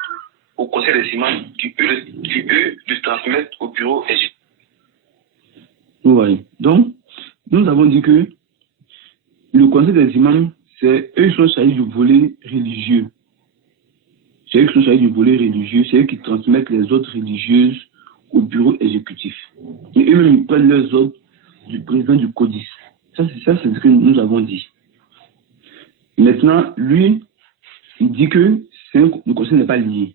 au conseil des imams, qui eux le transmettent au bureau exécutif. Oui. Donc, nous avons dit que le conseil des imams, c'est eux qui sont chargés du volet religieux. C'est eux qui sont chargés du volet religieux, c'est eux qui transmettent les ordres religieuses au bureau exécutif. Et eux-mêmes prennent leurs ordres du président du CODIS. Ça, c'est ce que nous avons dit. Maintenant, lui, il dit que le conseil n'est pas lié.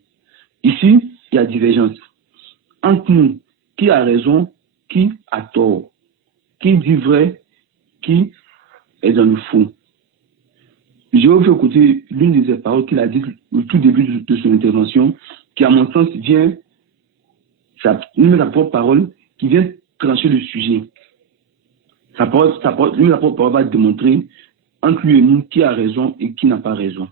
Ici, il y a divergence. Entre nous, qui a raison, qui a tort, qui dit vrai, qui est dans le fond. Je vais vous faire écouter l'une de ses paroles qu'il a dites au tout début de son intervention, qui à mon sens vient, une de sa propre parole, qui vient trancher le sujet. Sa propre parole va démontrer entre lui et nous qui a raison et qui n'a pas raison.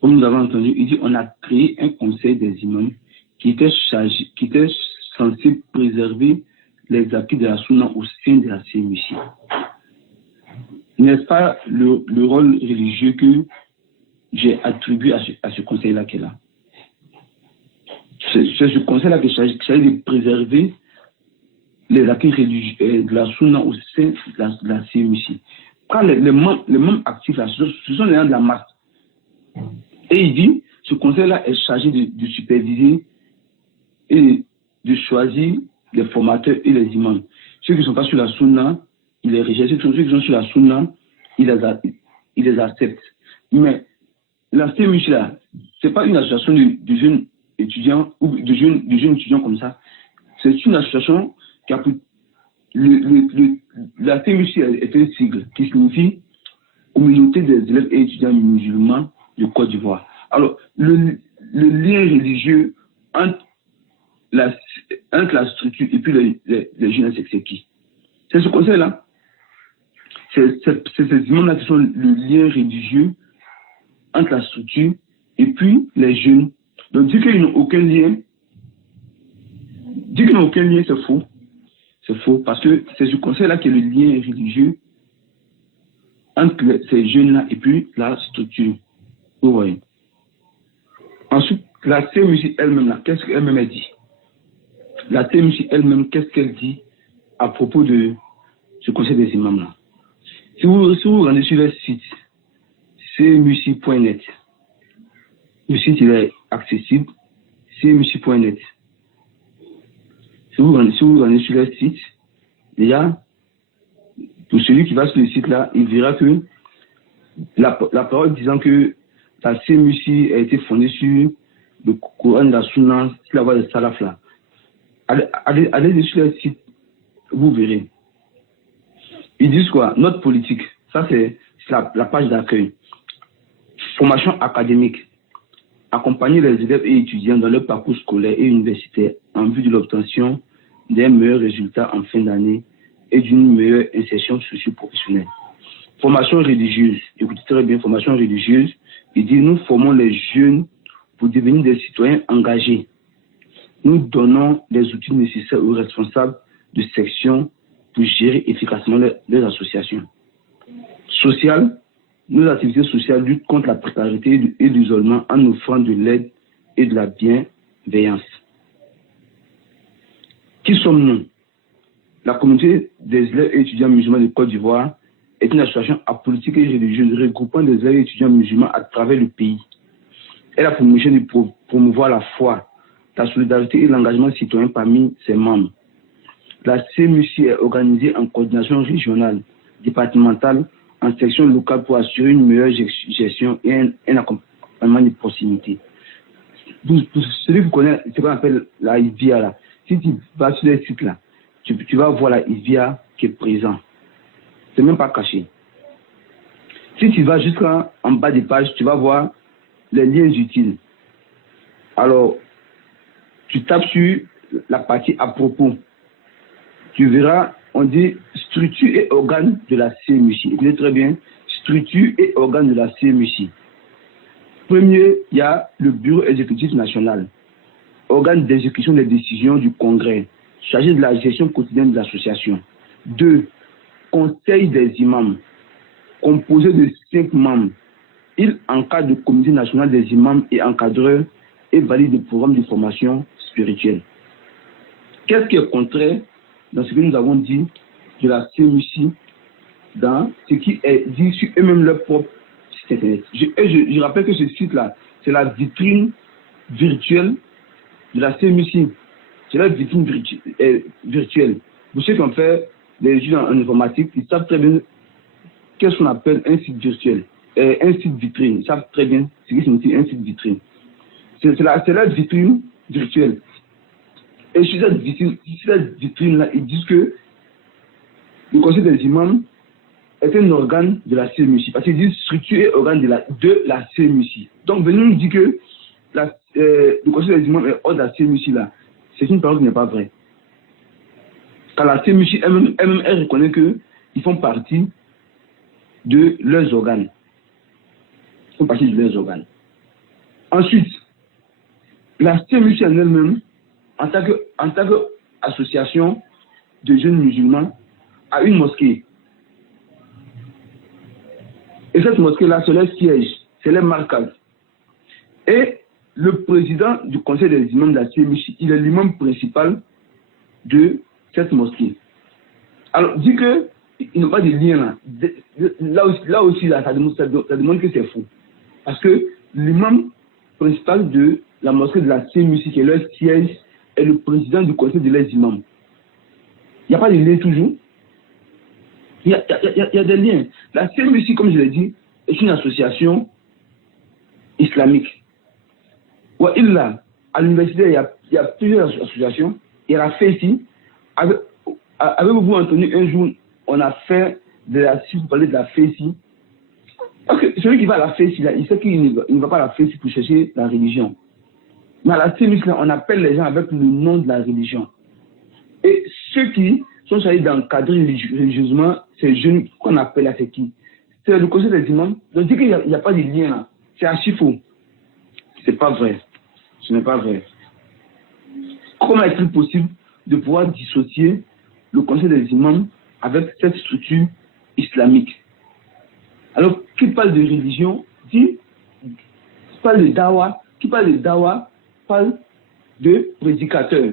Comme nous avons entendu, il dit on a créé un conseil des imams qui était censé préserver les acquis de la Sunna au sein de la CMUC. N'est-ce pas le rôle religieux que j'ai attribué à ce conseil-là qui est là? C'est ce conseil-là qui s'agit de préserver les acquis religieux de la Sunna au sein de la CMUC. Quand les membres actifs, là, ce sont les gens de la masse. Et il dit, ce conseil-là est chargé de superviser et de choisir les formateurs et les imams. Ceux qui ne sont pas sur la Sunna, il les rejette. Ceux qui sont sur la Sunna, il les accepte. Mais la CMUC, là, ce n'est pas une association de jeunes étudiants ou de jeunes étudiants comme ça. C'est une association qui a pris. La CMUC est un sigle qui signifie Communauté des élèves et étudiants musulmans de Côte d'Ivoire. Alors, le lien religieux entre la structure et puis les jeunes, c'est qui? C'est ce conseil-là. C'est ces imams-là qui sont le lien religieux entre la structure et puis les jeunes. Donc, dire qu'ils n'ont aucun lien, c'est faux. C'est faux, parce que c'est ce conseil-là qui est le lien religieux entre ces jeunes-là et puis la structure. Vous voyez. Ensuite, la CMUC elle-même, qu'est-ce qu'elle-même a dit? La CMUC elle-même, qu'est-ce qu'elle dit à propos de ce conseil des imams-là? Si vous rendez sur le site cmuc.net, le site il est accessible, cmuc.net. Si vous rendez sur le site, déjà, pour celui qui va sur le site là, il verra que la parole disant que la CMUC a été fondée sur le Coran de la Sunna, sur la voie de Salaf là. Allez sur le site, vous verrez. Ils disent quoi? Notre politique, ça c'est la page d'accueil. Formation académique. Accompagner les élèves et étudiants dans leur parcours scolaire et universitaire en vue de l'obtention d'un meilleur résultat en fin d'année et d'une meilleure insertion socio-professionnelle. Formation religieuse. Écoutez très bien, formation religieuse. Il dit, nous formons les jeunes pour devenir des citoyens engagés. Nous donnons les outils nécessaires aux responsables de section pour gérer efficacement les associations. Sociales, nos activités sociales luttent contre la précarité et l'isolement en offrant de l'aide et de la bienveillance. Qui sommes-nous? La communauté des élèves et étudiants musulmans de Côte d'Ivoire est une association apolitique et religieuse regroupant des élèves et étudiants musulmans à travers le pays. Elle a pour mission de promouvoir la foi, la solidarité et l'engagement citoyen parmi ses membres. La CMUC est organisée en coordination régionale, départementale, en section locale pour assurer une meilleure gestion et un accompagnement de proximité. Pour celui qui connaît ce qu'on appelle la IVIA, là, si tu vas sur les sites là, tu vas voir la IVIA qui est présente. C'est même pas caché. Si tu vas jusqu'en bas des pages, tu vas voir les liens utiles. Alors, tu tapes sur la partie à propos. Tu verras, on dit structure et organes de la CMUC. Écoutez très bien, structure et organes de la CMUC. Premier, il y a le bureau exécutif national, organe d'exécution des décisions du Congrès, chargé de la gestion quotidienne de l'association. 2. Conseil des imams, composé de 5 membres. Il encadre le comité national des imams et encadreurs et valide le programme de formation spirituelle. Qu'est-ce qui est contraire dans ce que nous avons dit de la CMUC, dans ce qui est dit sur eux-mêmes leur propre site internet? Je rappelle que ce site-là, c'est la vitrine virtuelle de la CMUC. C'est la vitrine virtuelle. Pour ceux qui ont fait des études en informatique, ils savent très bien qu'est-ce qu'on appelle un site virtuel, un site vitrine. Ils savent très bien ce qui signifie un site vitrine. C'est la vitrine virtuelle. Et sur cette vitrine-là, ils disent que le conseil des imams est un organe de la CMUC. Parce qu'ils disent structure et organe de la CMUC. Donc, venez nous dire que le conseil des imams est hors de la CMUC là. C'est une parole qui n'est pas vraie. Car la CMUC elle-même, elle reconnaît qu'ils font partie de leurs organes. Ils font partie de leurs organes. Ensuite, la CMUC en elle-même, en tant qu'association de jeunes musulmans, a une mosquée. Et cette mosquée-là, c'est leur siège, c'est leur marquage. Et le président du conseil des imams de la CMUC, il est l'imam principal de cette mosquée. Alors, dit qu'ils n'ont pas de lien là. Là aussi, ça demande que c'est faux. Parce que l'imam principal de la mosquée de la CMUC, qui est leur siège, est le président du conseil de les imams. Il n'y a pas de lien toujours. Il y a des liens. La CMUC, comme je l'ai dit, est une association islamique. Ouais, à l'université, il y a plusieurs associations. Il y a la FECI. Avez-vous entendu un jour, on a fait de la si vous parlez de la FECI. Parce que celui qui va à la FECI, là, il sait qu'il ne va pas à la FECI pour chercher la religion. Mais à la CMUC, on appelle les gens avec le nom de la religion. Et ceux qui sont chargés d'encadrer religieusement ces jeunes qu'on appelle la FECI, c'est le conseil des imams. Donc, dire qu'il n'y a pas de lien là, c'est archi faux. C'est pas vrai. Ce n'est pas vrai. Comment est-il possible de pouvoir dissocier le conseil des imams avec cette structure islamique? Alors, qui parle de religion, qui parle de dawa, parle de prédicateur.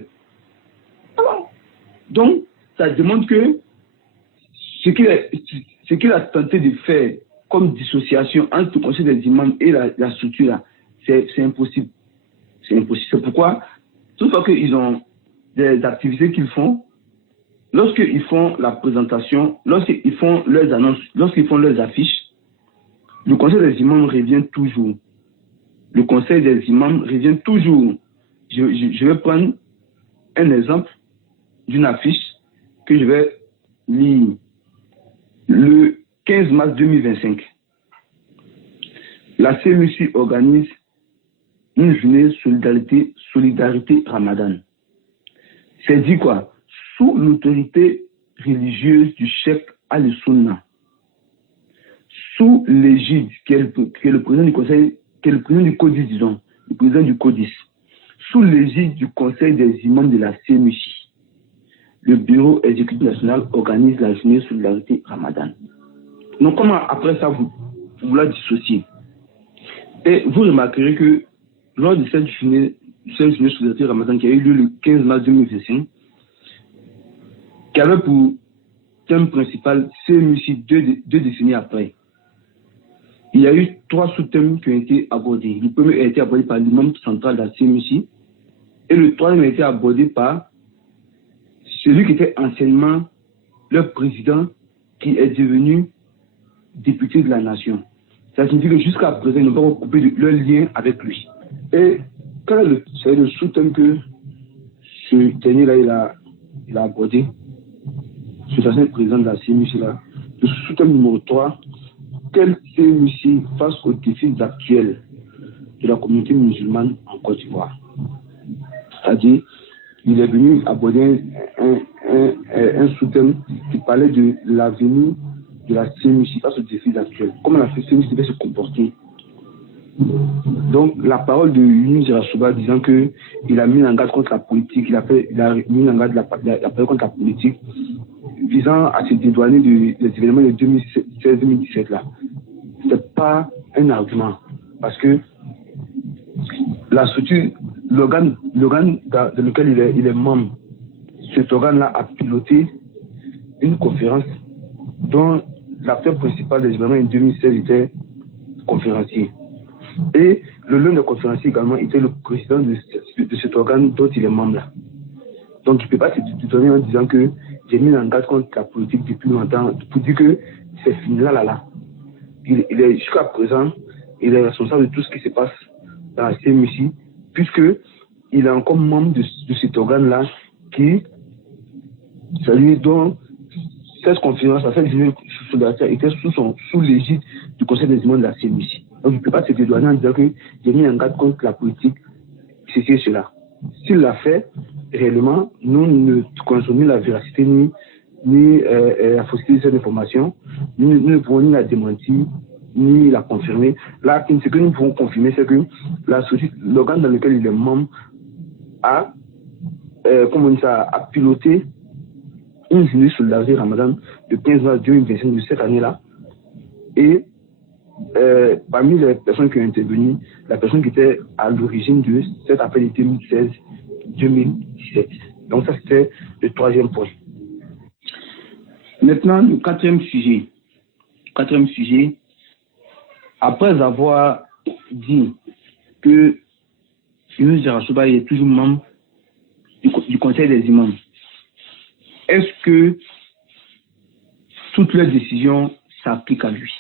Donc, ça demande que ce qu'il a tenté de faire comme dissociation entre le conseil des imams et la structure là, c'est impossible. C'est impossible. C'est pourquoi, toute fois qu'ils ont des activités qu'ils font, lorsqu'ils font la présentation, lorsqu'ils font leurs annonces, lorsqu'ils font leurs affiches, le conseil des imams revient toujours. Le conseil des imams revient toujours. Je vais prendre un exemple d'une affiche que je vais lire. Le 15 mars 2025, la CMUC organise une journée solidarité Ramadan. C'est dit quoi? Sous l'autorité religieuse du Cheikh Al-Sunna. sous l'égide, qui est le président du conseil, qui est le président du CODIS, disons, le président du CODIS, sous l'égide du conseil des imams de la CMUC, le bureau exécutif national organise la journée Solidarité Ramadan. Donc, comment après ça, vous la dissociez? Et vous remarquerez que lors de cette journée Solidarité Ramadan qui a eu lieu le 15 mars 2025, qui avait pour thème principal CMUC deux décennies après, il y a eu 3 sous-thèmes qui ont été abordés. Le premier a été abordé par l'imam central de la CMUC et le troisième a été abordé par celui qui était anciennement leur président qui est devenu député de la nation. Ça signifie que jusqu'à présent, ils n'ont pas coupé leur lien avec lui. Et quel est le sous-thème que ce dernier-là il a abordé, ce ancien président de la CMUC-là, le sous-thème numéro 3, quel CMUC face aux défis actuels de la communauté musulmane en Côte d'Ivoire. C'est-à-dire, il est venu aborder un sous-thème qui parlait de l'avenir de la CMUC face aux défis actuels. Comment la CMUC devait se comporter. Donc, la parole de Yunus Yarachouba disant qu'il a mis en garde contre la politique, il a mis en garde la parole contre la politique, visant à se dédouaner des événements de 2016-2017 là. C'est pas un argument. Parce que la structure, l'organe dans lequel il est membre, cet organe-là a piloté une conférence dont l'acteur principal des événements en 2016 était conférencier. Et le l'un des conférenciers également était le président de cet organe dont il est membre là. Donc il ne peut pas se détourner en disant que j'ai mis en garde contre la politique depuis longtemps pour dire que c'est fini là. Il est jusqu'à présent, il est responsable de tout ce qui se passe dans la CMUC, puisque il est encore membre de cet organe-là qui, c'est-à-dire dont cette conférence, cette journée solidarité était sous l'égide du conseil des imams de la CMUC. Donc il ne peut pas se dédouaner en disant que j'ai mis en garde contre la politique, ceci et cela. S'il l'a fait, réellement, nous ne connaissons ni la véracité ni la fausseté de cette information. Nous ne pouvons ni la démentir, ni la confirmer. Là, ce que nous pouvons confirmer, c'est que l'organe dans lequel il est membre a piloté une journée solidarité Ramadan le 15 mars 2025 de cette année-là. Et parmi les personnes qui ont intervenu, la personne qui était à l'origine de cet appel de 2016-2017. Donc ça, c'était le 3e point. Maintenant, le 4e sujet. Après avoir dit que Yunus Yarachouba est toujours membre du conseil des imams, est-ce que toutes leurs décisions s'appliquent à lui?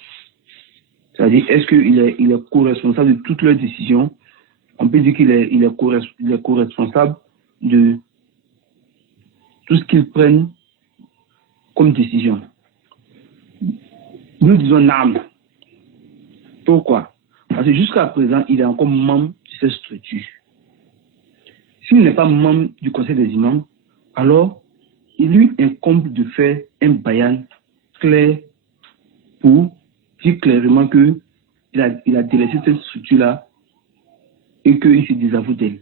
C'est-à-dire, est-ce qu'il est co-responsable de toutes leurs décisions? On peut dire qu'il est co-responsable de tout ce qu'ils prennent comme décision. Nous disons NAM. Pourquoi? Parce que jusqu'à présent, il est encore membre de cette structure. S'il n'est pas membre du conseil des imams, alors il lui incombe de faire un bayan clair pour dire clairement qu'il a délaissé cette structure-là et qu'il se désavoue d'elle.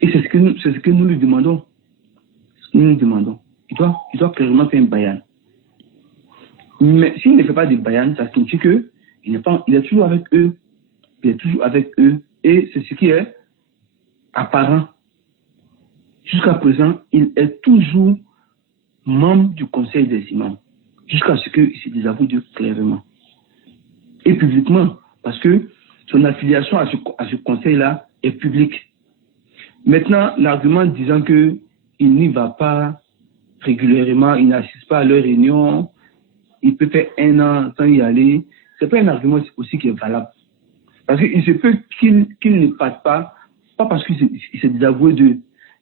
Et c'est ce que nous lui demandons. Il doit clairement faire un bayan. Mais s'il ne fait pas de bayan, ça signifie qu'il est toujours avec eux. Et c'est ce qui est apparent. Jusqu'à présent, il est toujours membre du conseil des imams. Jusqu'à ce qu'il se désavoue d'eux clairement. Et publiquement, parce que son affiliation à ce conseil-là est publique. Maintenant, l'argument disant qu'il n'y va pas régulièrement, il n'assiste pas à leurs réunions, il peut faire 1 an sans y aller, ce n'est pas un argument aussi qui est valable. Parce qu'il se peut qu'il ne passe pas parce qu'il s'est désavoué d'eux.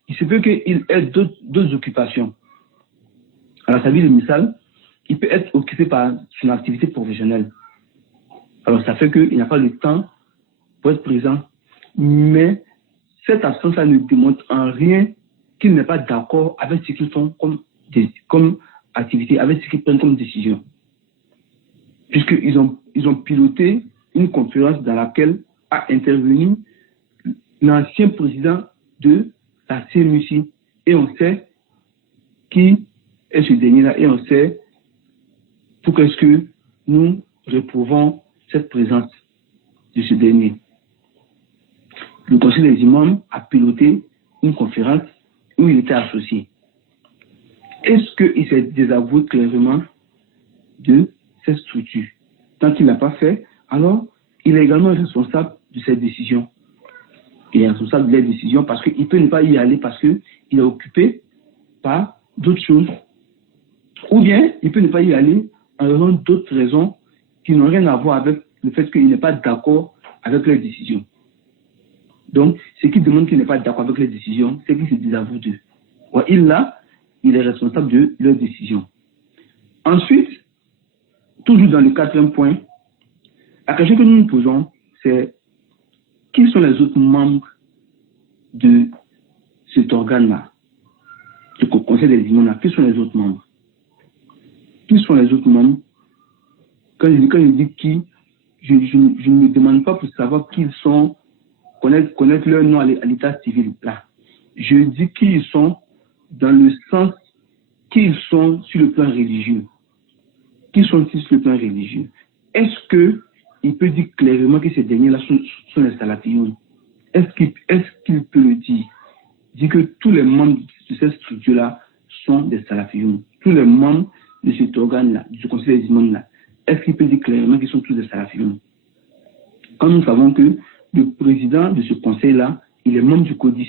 Il se peut qu'il ait d'autres occupations. Alors, ça veut dire le misal, il peut être occupé par son activité professionnelle. Alors, ça fait qu'il n'a pas le temps pour être présent. Mais cette absence-là ne démontre en rien qu'il n'est pas d'accord avec ce qu'ils font comme activité, avec ce qu'ils prennent comme décision. puisqu'ils ont piloté une conférence dans laquelle a intervenu l'ancien président de la CNUC. Et on sait qui est ce dernier-là, et on sait pourquoi est-ce que nous réprouvons cette présence de ce dernier. Le Conseil des imams a piloté une conférence où il était associé. Est-ce qu'il s'est désavoué clairement de cette structure? Tant qu'il n'a pas fait, alors il est également responsable de cette décision. Il est responsable de la décision parce qu'il peut ne pas y aller parce qu'il est occupé par d'autres choses. Ou bien il peut ne pas y aller en raison d'autres raisons qui n'ont rien à voir avec le fait qu'il n'est pas d'accord avec les décisions. Donc, ce qui demande qu'il n'est pas d'accord avec les décisions, c'est qu'il se désavoue d'eux. Il est responsable de leurs décisions. Ensuite, toujours dans le 4e point, la question que nous nous posons, c'est qui sont les autres membres de cet organe-là, le Conseil des imams-là? Qui sont les autres membres? Qui sont les autres membres? Quand je dis qui, je ne me demande pas pour savoir qui ils sont, connaître leur nom à l'état civil. Là. Je dis qui ils sont dans le sens qu'ils sont sur le plan religieux. Qui sont-ils sur le plan religieux? Est-ce qu'il peut dire clairement que ces derniers-là sont les salafioun? Est-ce qu'il peut le dire? Dire que tous les membres de cette structure-là sont des salafioun. Tous les membres de cet organe-là, du Conseil des imams-là, est-ce qu'il peut dire clairement qu'ils sont tous des salafioun? Quand nous savons que le président de ce conseil-là, il est membre du CODIS.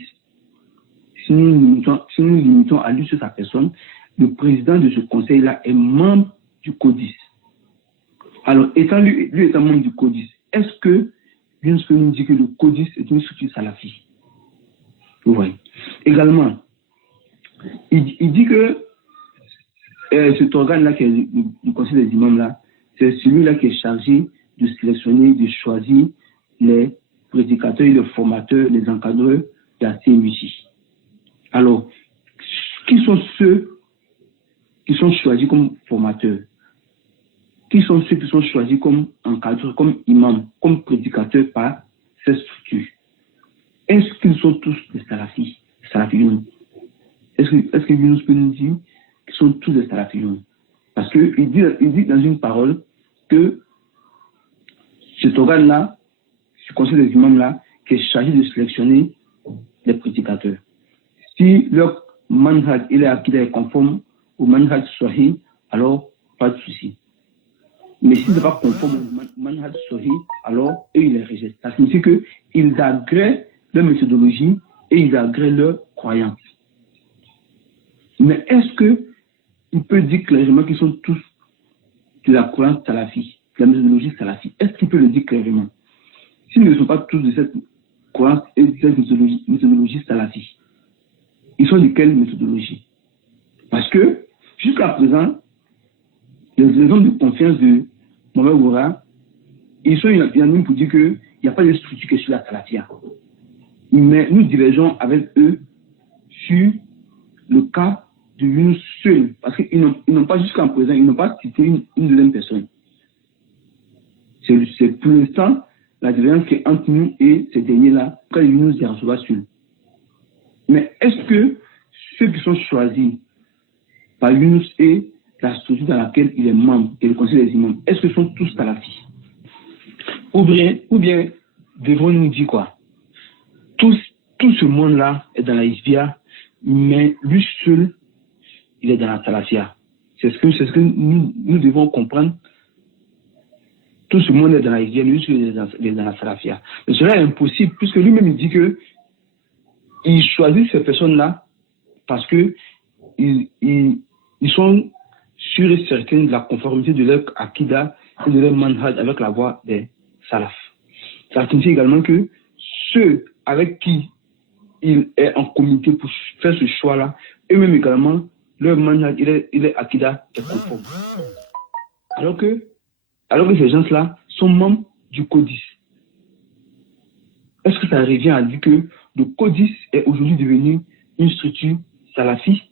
Si nous nous limitons à lui sur sa personne, le président de ce conseil-là est membre du CODIS. Alors, lui étant membre du CODIS, est-ce que Yunus peut nous dire que le CODIS est une structure salafi? Vous voyez. Également, il dit que cet organe-là, qui est le conseil des imams-là, c'est celui-là qui est chargé de sélectionner, de choisir les prédicateurs, les formateurs, les encadreurs de la CMUC. Alors, qui sont ceux qui sont choisis comme formateurs? Qui sont ceux qui sont choisis comme encadreurs, comme imams, comme prédicateurs par cette structure? Est-ce qu'ils sont tous des salafis? Est-ce que Yunus peut nous dire qu'ils sont tous des salafis? Parce qu'il dit dans une parole que cet organe-là, ce conseil des imams-là, qui est chargé de sélectionner les prédicateurs. Si leur manhaj et leur akida est conforme au manhaj sahih, alors pas de souci. Mais si ce n'est pas conforme au manhaj sahih, alors eux, ils les rejettent. Ça signifie qu'ils agrègent leur méthodologie et ils agrègent leur croyance. Mais est-ce qu'il peut dire clairement qu'ils sont tous de la croyance salafi, de la méthodologie salafi? Est-ce qu'il peut le dire clairement? S'ils ne sont pas tous de cette croyance et de cette méthodologie salafi, ils sont de quelle méthodologie? Parce que, jusqu'à présent, les hommes de confiance de Mohamed Oura, ils sont unanimes pour dire qu'il n'y a pas de structure que sur la salafia. Mais nous divergeons avec eux sur le cas de Yunus seul, parce qu'ils n'ont pas jusqu'à présent, ils n'ont pas cité une deuxième personne. C'est pour l'instant la différence qui est entre nous et ces derniers-là, quand Yunus est recevoir seul. Mais est-ce que ceux qui sont choisis par Yunus et la structure dans laquelle il est membre, et le conseil des imams, est-ce que sont tous salafis? Ou bien devons-nous dire quoi? Tout ce monde-là est dans la Hizbia, mais lui seul, il est dans la salafia. C'est ce que nous devons comprendre. Tout ce monde est dans la Hizbia, lui seul il est dans la salafia. Mais cela est impossible, puisque lui-même il dit que il choisit ces personnes-là parce que ils sont sûrs et certains de la conformité de leur akida et de leur manhaj avec la voie des salaf. Ça signifie également que ceux avec qui il est en communauté pour faire ce choix-là, eux-mêmes également, leur manhaj et leur akida est conforme. Alors que ces gens-là sont membres du CODIS. Est-ce que ça revient à dire que le CODIS est aujourd'hui devenu une structure salafiste?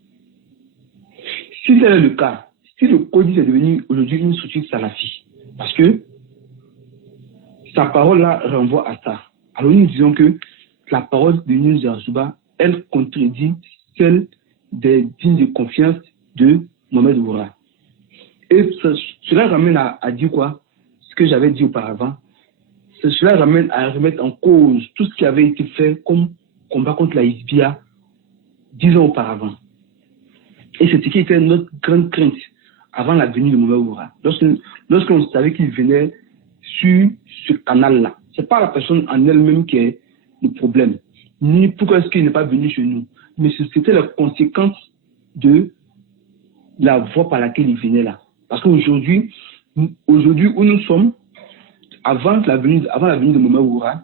Si tel est le cas, si le CODIS est devenu aujourd'hui une structure salafiste, Parce que sa parole-là renvoie à ça. Alors nous disons que la parole de Yunus Yarsuba, elle contredit celle des dignes de confiance de Mohamed Oura. Et cela ramène à dire quoi? Ce que j'avais dit auparavant. Cela ramène à remettre en cause tout ce qui avait été fait comme combat contre la Hizbia 10 ans auparavant. Et c'est ce qui était notre grande crainte avant la venue de Mohamed Oura. Lorsqu'on savait qu'il venait sur ce canal-là, ce n'est pas la personne en elle-même qui est le problème, ni pourquoi est-ce qu'il n'est pas venu chez nous, mais c'était la conséquence de la voie par laquelle il venait là. Parce qu'aujourd'hui, où nous sommes, avant la venue de Mohamed Oura,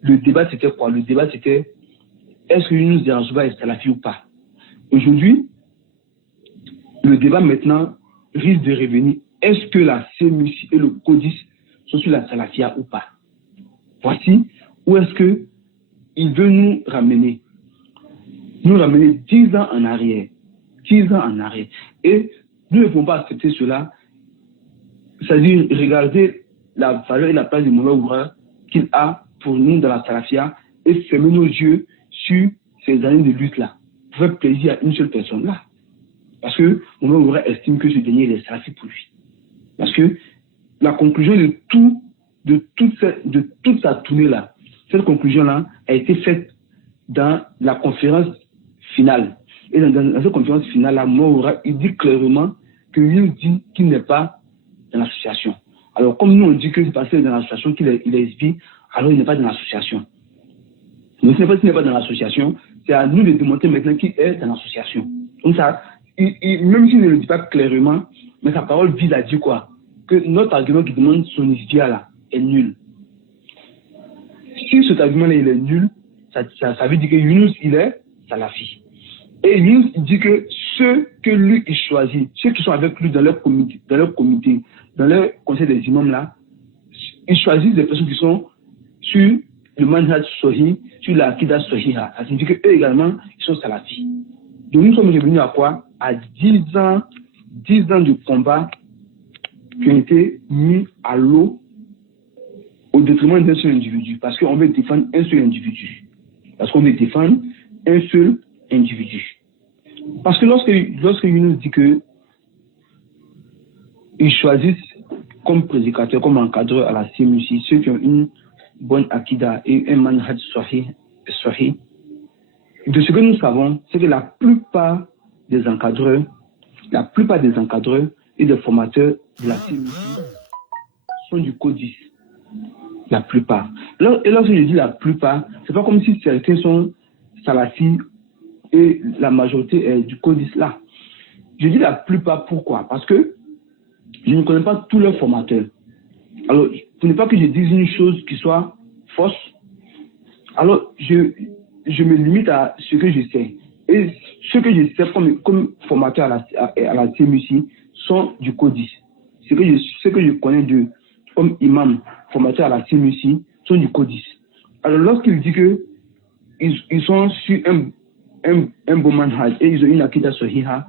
le débat c'était quoi? Le débat c'était est-ce que Yunus Yarsuba est salafi ou pas? Aujourd'hui, le débat maintenant risque de revenir. Est-ce que la CMUC et le CODIS sont sur la salafia ou pas? Voici où est-ce qu'il veut nous ramener 10 ans en arrière. 10 ans en arrière. Et nous ne pouvons pas accepter cela. C'est-à-dire regarder la valeur et la place de Mohamed Oura qu'il a pour nous dans la salafia et fermer nos yeux sur ces années de lutte-là. Pour faire plaisir à une seule personne là. Parce que Mohamed Oura estime que ce dernier est salafi pour lui. Parce que la conclusion de toute sa tournée-là, cette conclusion-là a été faite dans la conférence finale. Et dans cette conférence finale-là, Mohamed Oura, il dit clairement qu'il dit qu'il n'est pas dans l'association. Alors, comme nous on dit que c'est parce qu'il est dans l'association qu'il est SB, alors il n'est pas dans l'association. Mais s'il n'est pas dans l'association, c'est à nous de démontrer maintenant qu'il est dans l'association. Donc ça, même s'il ne le dit pas clairement, mais sa parole vise à dire quoi? Que notre argument qui demande son isdia là est nul. Si cet argument-là il est nul, ça veut dire que Yunus il est salafi. Et Yunus il dit que ceux que lui il choisit, ceux qui sont avec lui dans leur comité, dans leur conseil des imams là, ils choisissent des personnes qui sont sur le manhaj Sohi, sur la Akida Sohiha. Ça signifie qu'eux également ils sont salafis. Donc nous sommes revenus à quoi? À 10 ans de combat qui ont été mis à l'eau au détriment d'un seul individu. Parce qu'on veut défendre un seul individu. Parce que lorsque Yunus dit que ils choisissent comme prédicateur, comme encadreur à la CMUC, ceux qui ont une bonne akida et un manhaj sahih, de ce que nous savons, c'est que la plupart des encadreurs et des formateurs de la CMUC sont du CODIS. La plupart. Et lorsque je dis la plupart, c'est pas comme si certains sont salafis et la majorité est du CODIS là. Je dis la plupart, pourquoi? Parce que je ne connais pas tous leurs formateurs. Alors, pour ne pas que je dise une chose qui soit fausse, alors je me limite à ce que je sais. Et ce que je sais comme formateur à la CMUC sont du CODIS. Ce que je connais comme imam, formateur à la CMUC, sont du CODIS. Alors, lorsqu'il dit que ils sont sur un bon manhaj et ils ont une akida sohiha,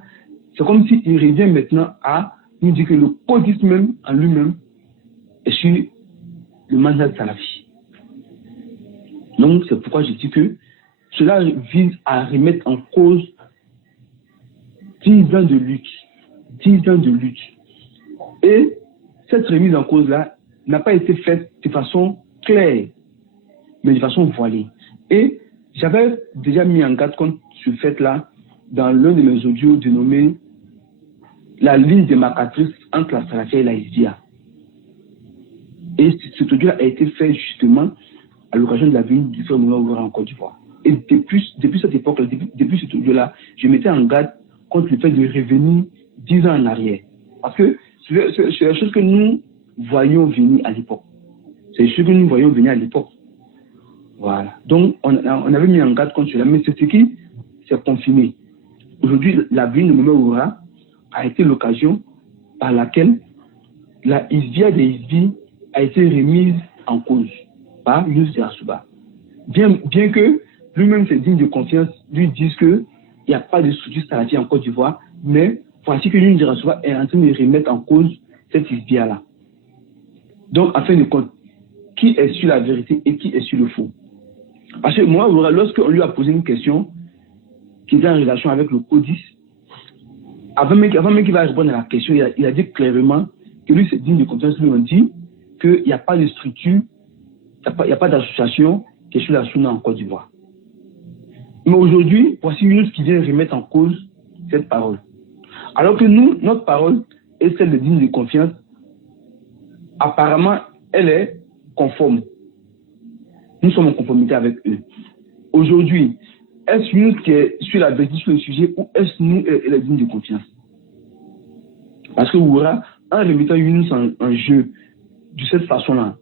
c'est comme s'il revient maintenant à nous dire que le CODIS même, en lui-même, est sur le manhaj salafi. Donc, c'est pourquoi je dis que cela vise à remettre en cause 10 ans de lutte. 10 ans de lutte. Et cette remise en cause-là n'a pas été faite de façon claire, mais de façon voilée. Et j'avais déjà mis en garde contre ce fait-là dans l'un de mes audios dénommé la ligne démarcatrice entre la salafia et la hizbia. Et cet audio a été fait justement à l'occasion de la venue du frère Mohamed Oura en Côte d'Ivoire. Et depuis cette époque-là, depuis cet audio-là, je mettais en garde contre le fait de revenir 10 ans en arrière. Parce que c'est la chose que nous voyions venir à l'époque. C'est ce que nous voyions venir à l'époque. Voilà. Donc, on avait mis en garde contre cela, mais c'est ce qui s'est confirmé. Aujourd'hui, la venue de Mohamed Oura a été l'occasion par laquelle la hizbia des hizbis a été remise en cause par Yunus Yarsuba. Bien que lui-même, ses dignes de confiance, lui disent qu'il n'y a pas de structure salafi en Côte d'Ivoire, mais voici que Yunus Yarsuba est en train de remettre en cause cette hizbia-là. Donc, en fin de compte, qui est sur la vérité et qui est sur le faux? Parce que moi, lorsqu'on lui a posé une question qui était en relation avec le CODIS, avant même qu'il va répondre à la question, il a dit clairement que lui, c'est digne de confiance. Lui, on dit qu'il n'y a pas de structure, il n'y a pas d'association qui est sur la Sunna en Côte d'Ivoire. Mais aujourd'hui, voici Younous qui vient remettre en cause cette parole. Alors que nous, notre parole est celle de digne de confiance. Apparemment, elle est conforme. Nous sommes en conformité avec eux. Aujourd'hui, est-ce Younous qui est sur la vérité sur le sujet ou est-ce nous, elle est digne de confiance? Parce que Oura, en remettant Younous en jeu de cette façon-là,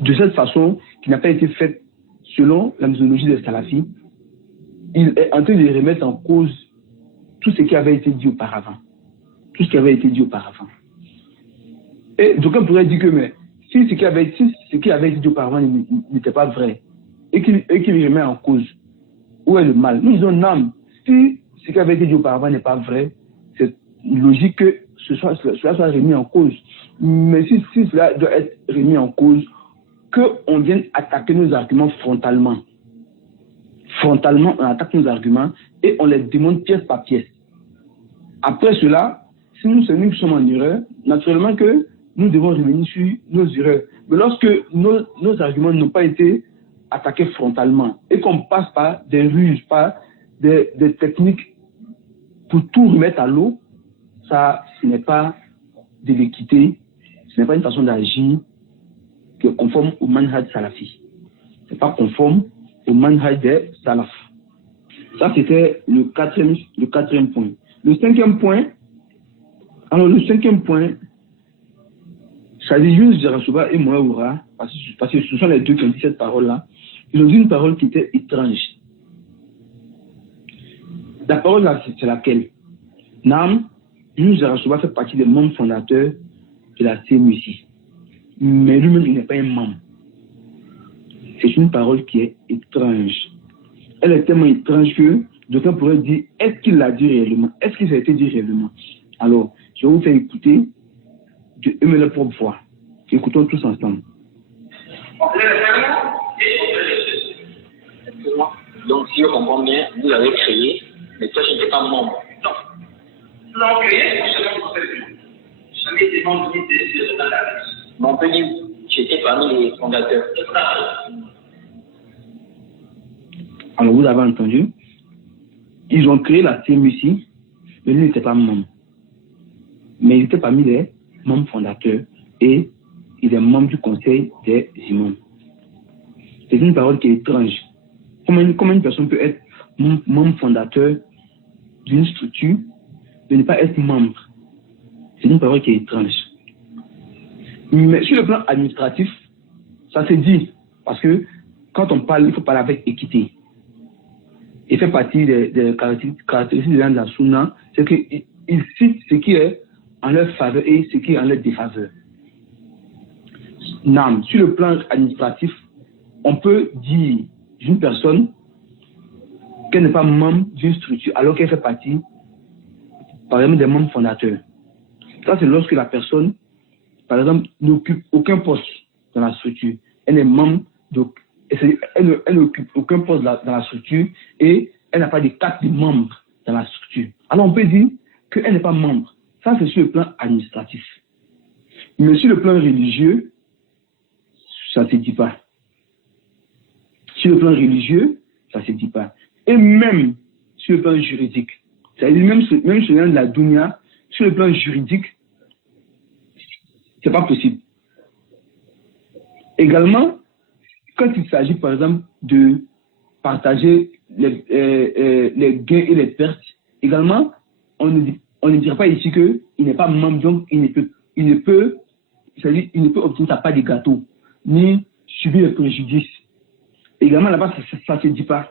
de cette façon qui n'a pas été faite selon la méthodologie des salafis, il est en train de remettre en cause tout ce qui avait été dit auparavant. Tout ce qui avait été dit auparavant. Et donc on pourrait dire que mais, si ce qui avait été dit auparavant n'était pas vrai et qu'il remet en cause, où est le mal? Nous disons non, si ce qui avait été dit auparavant n'est pas vrai, c'est logique que cela soit remis en cause. Mais si cela doit être remis en cause, qu'on vienne attaquer nos arguments frontalement. Frontalement, on attaque nos arguments et on les démonte pièce par pièce. Après cela, si nous sommes en erreur, naturellement que nous devons revenir sur nos erreurs. Mais lorsque nos arguments n'ont pas été attaqués frontalement et qu'on passe par des ruses, par des techniques pour tout remettre à l'eau, ça, ce n'est pas de l'équité, ce n'est pas une façon d'agir qui est conforme au manhaj salafi. Ce n'est pas conforme au manhaj des salaf. Ça, c'était le quatrième point. Le cinquième point, ça dit Younous Jarasuba et Mohaoura, parce que ce sont les deux qui ont dit cette parole-là, ils ont dit une parole qui était étrange. La parole là, c'est laquelle? Nam, Younous Jarasuba fait partie des membres fondateurs de la CMUC. Mais lui-même, il n'est pas un membre. C'est une parole qui est étrange. Elle est tellement étrange que d'aucuns pourraient dire, est-ce qu'il l'a dit réellement? Est-ce que ça a été dit réellement? Alors, je vais vous faire écouter de eux leur propre voix. Écoutons tous ensemble. Donc, si je comprends bien, vous l'avez créé, mais toi, je n'étais pas membre. Non. Nous l'avons créé, je jamais été membre de la. Mais on peut dire, j'étais parmi les fondateurs. Alors, vous avez entendu, ils ont créé la CMUC, mais lui n'était pas membre. Mais il était parmi les membres fondateurs et il est membre du conseil des imams. C'est une parole qui est étrange. Comment une personne peut être membre fondateur d'une structure mais ne pas être membre? C'est une parole qui est étrange. Mais sur le plan administratif, ça se dit. Parce que quand on parle, il faut parler avec équité. Il fait partie des caractéristiques de la Sunna, c'est qu'il cite ce qui est en leur faveur et ce qui est en leur défaveur. Non, sur le plan administratif, on peut dire d'une personne qu'elle n'est pas membre d'une structure alors qu'elle fait partie, par exemple, des membres fondateurs. Ça, c'est lorsque la personne, par exemple, n'occupe aucun poste dans la structure. Elle est membre, donc, elle n'occupe aucun poste dans la structure et elle n'a pas de carte de membre dans la structure. Alors, on peut dire qu'elle n'est pas membre. Ça, c'est sur le plan administratif. Mais sur le plan religieux, ça ne se dit pas. Sur le plan religieux, ça ne se dit pas. Et même sur le plan juridique, c'est-à-dire même sur de la dunya, sur le plan juridique, c'est pas possible. Également, quand il s'agit par exemple de partager les gains et les pertes, également, on ne dira pas ici qu'il n'est pas membre, donc il ne peut obtenir sa part de gâteau, ni subir les préjudices. Également, là-bas, ça ne se dit pas.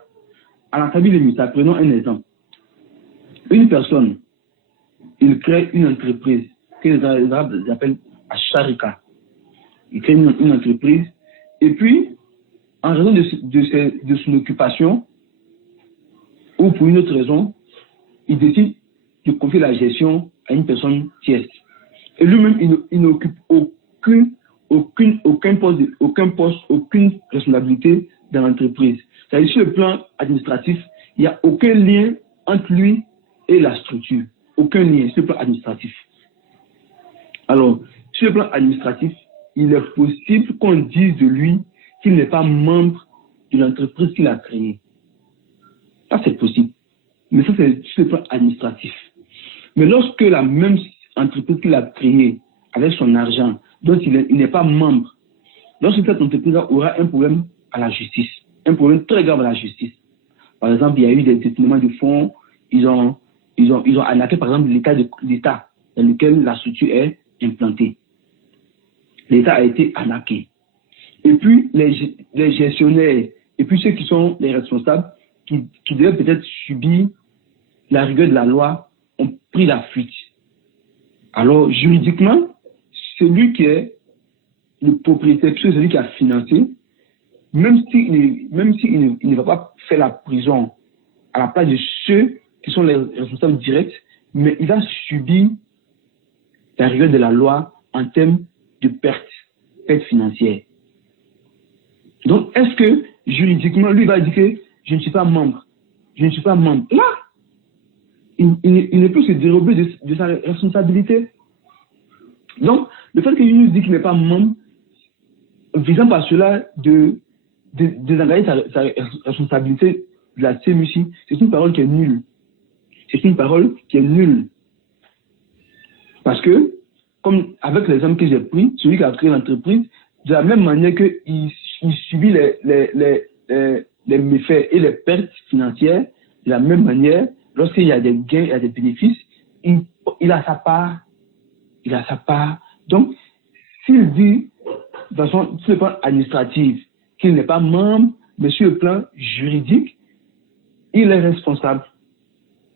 À la table de Mita, prenons un exemple. Une personne, il crée une entreprise que les Arabes appellent Asharika. Il crée une entreprise et puis, en raison de son occupation ou pour une autre raison, il décide de confier la gestion à une personne tierce. Et lui-même, il n'occupe aucun poste, aucune responsabilité dans l'entreprise. C'est-à-dire, sur le plan administratif, il n'y a aucun lien entre lui et la structure. Aucun lien sur le plan administratif. Alors, sur le plan administratif, il est possible qu'on dise de lui qu'il n'est pas membre de l'entreprise qu'il a créée. Ça, c'est possible. Mais ça, c'est sur le plan administratif. Mais lorsque la même entreprise qu'il a créée avec son argent, dont il n'est pas membre, lorsque cette entreprise aura un problème à la justice, un problème très grave à la justice. Par exemple, il y a eu des détournements de fonds, ils ont arnaqué, par exemple, l'État dans lequel la structure est implantée. L'État a été arnaqué. Et puis, les gestionnaires, et puis ceux qui sont les responsables, qui devaient peut-être subir la rigueur de la loi, ont pris la fuite. Alors, juridiquement, celui qui est le propriétaire, celui qui a financé, même s'il ne va pas faire la prison à la place de ceux qui sont les responsables directs, mais il va subir la rigueur de la loi en termes de perte financière. Donc, est-ce que juridiquement, lui va dire que je ne suis pas membre? Je ne suis pas membre. Là, il ne peut se dérober de sa responsabilité. Donc, le fait qu'il nous dit qu'il n'est pas membre, visant par cela de désengager sa responsabilité de la CMUC, c'est une parole qui est nulle. C'est une parole qui est nulle. Parce que, comme avec l'exemple que j'ai pris, celui qui a créé l'entreprise, de la même manière qu'il subit les méfaits et les pertes financières, de la même manière, lorsqu'il y a des gains, il y a des bénéfices, il a sa part. Il a sa part. Donc, s'il dit, de façon, sur le plan administratif, qu'il n'est pas membre, mais sur le plan juridique, il est responsable.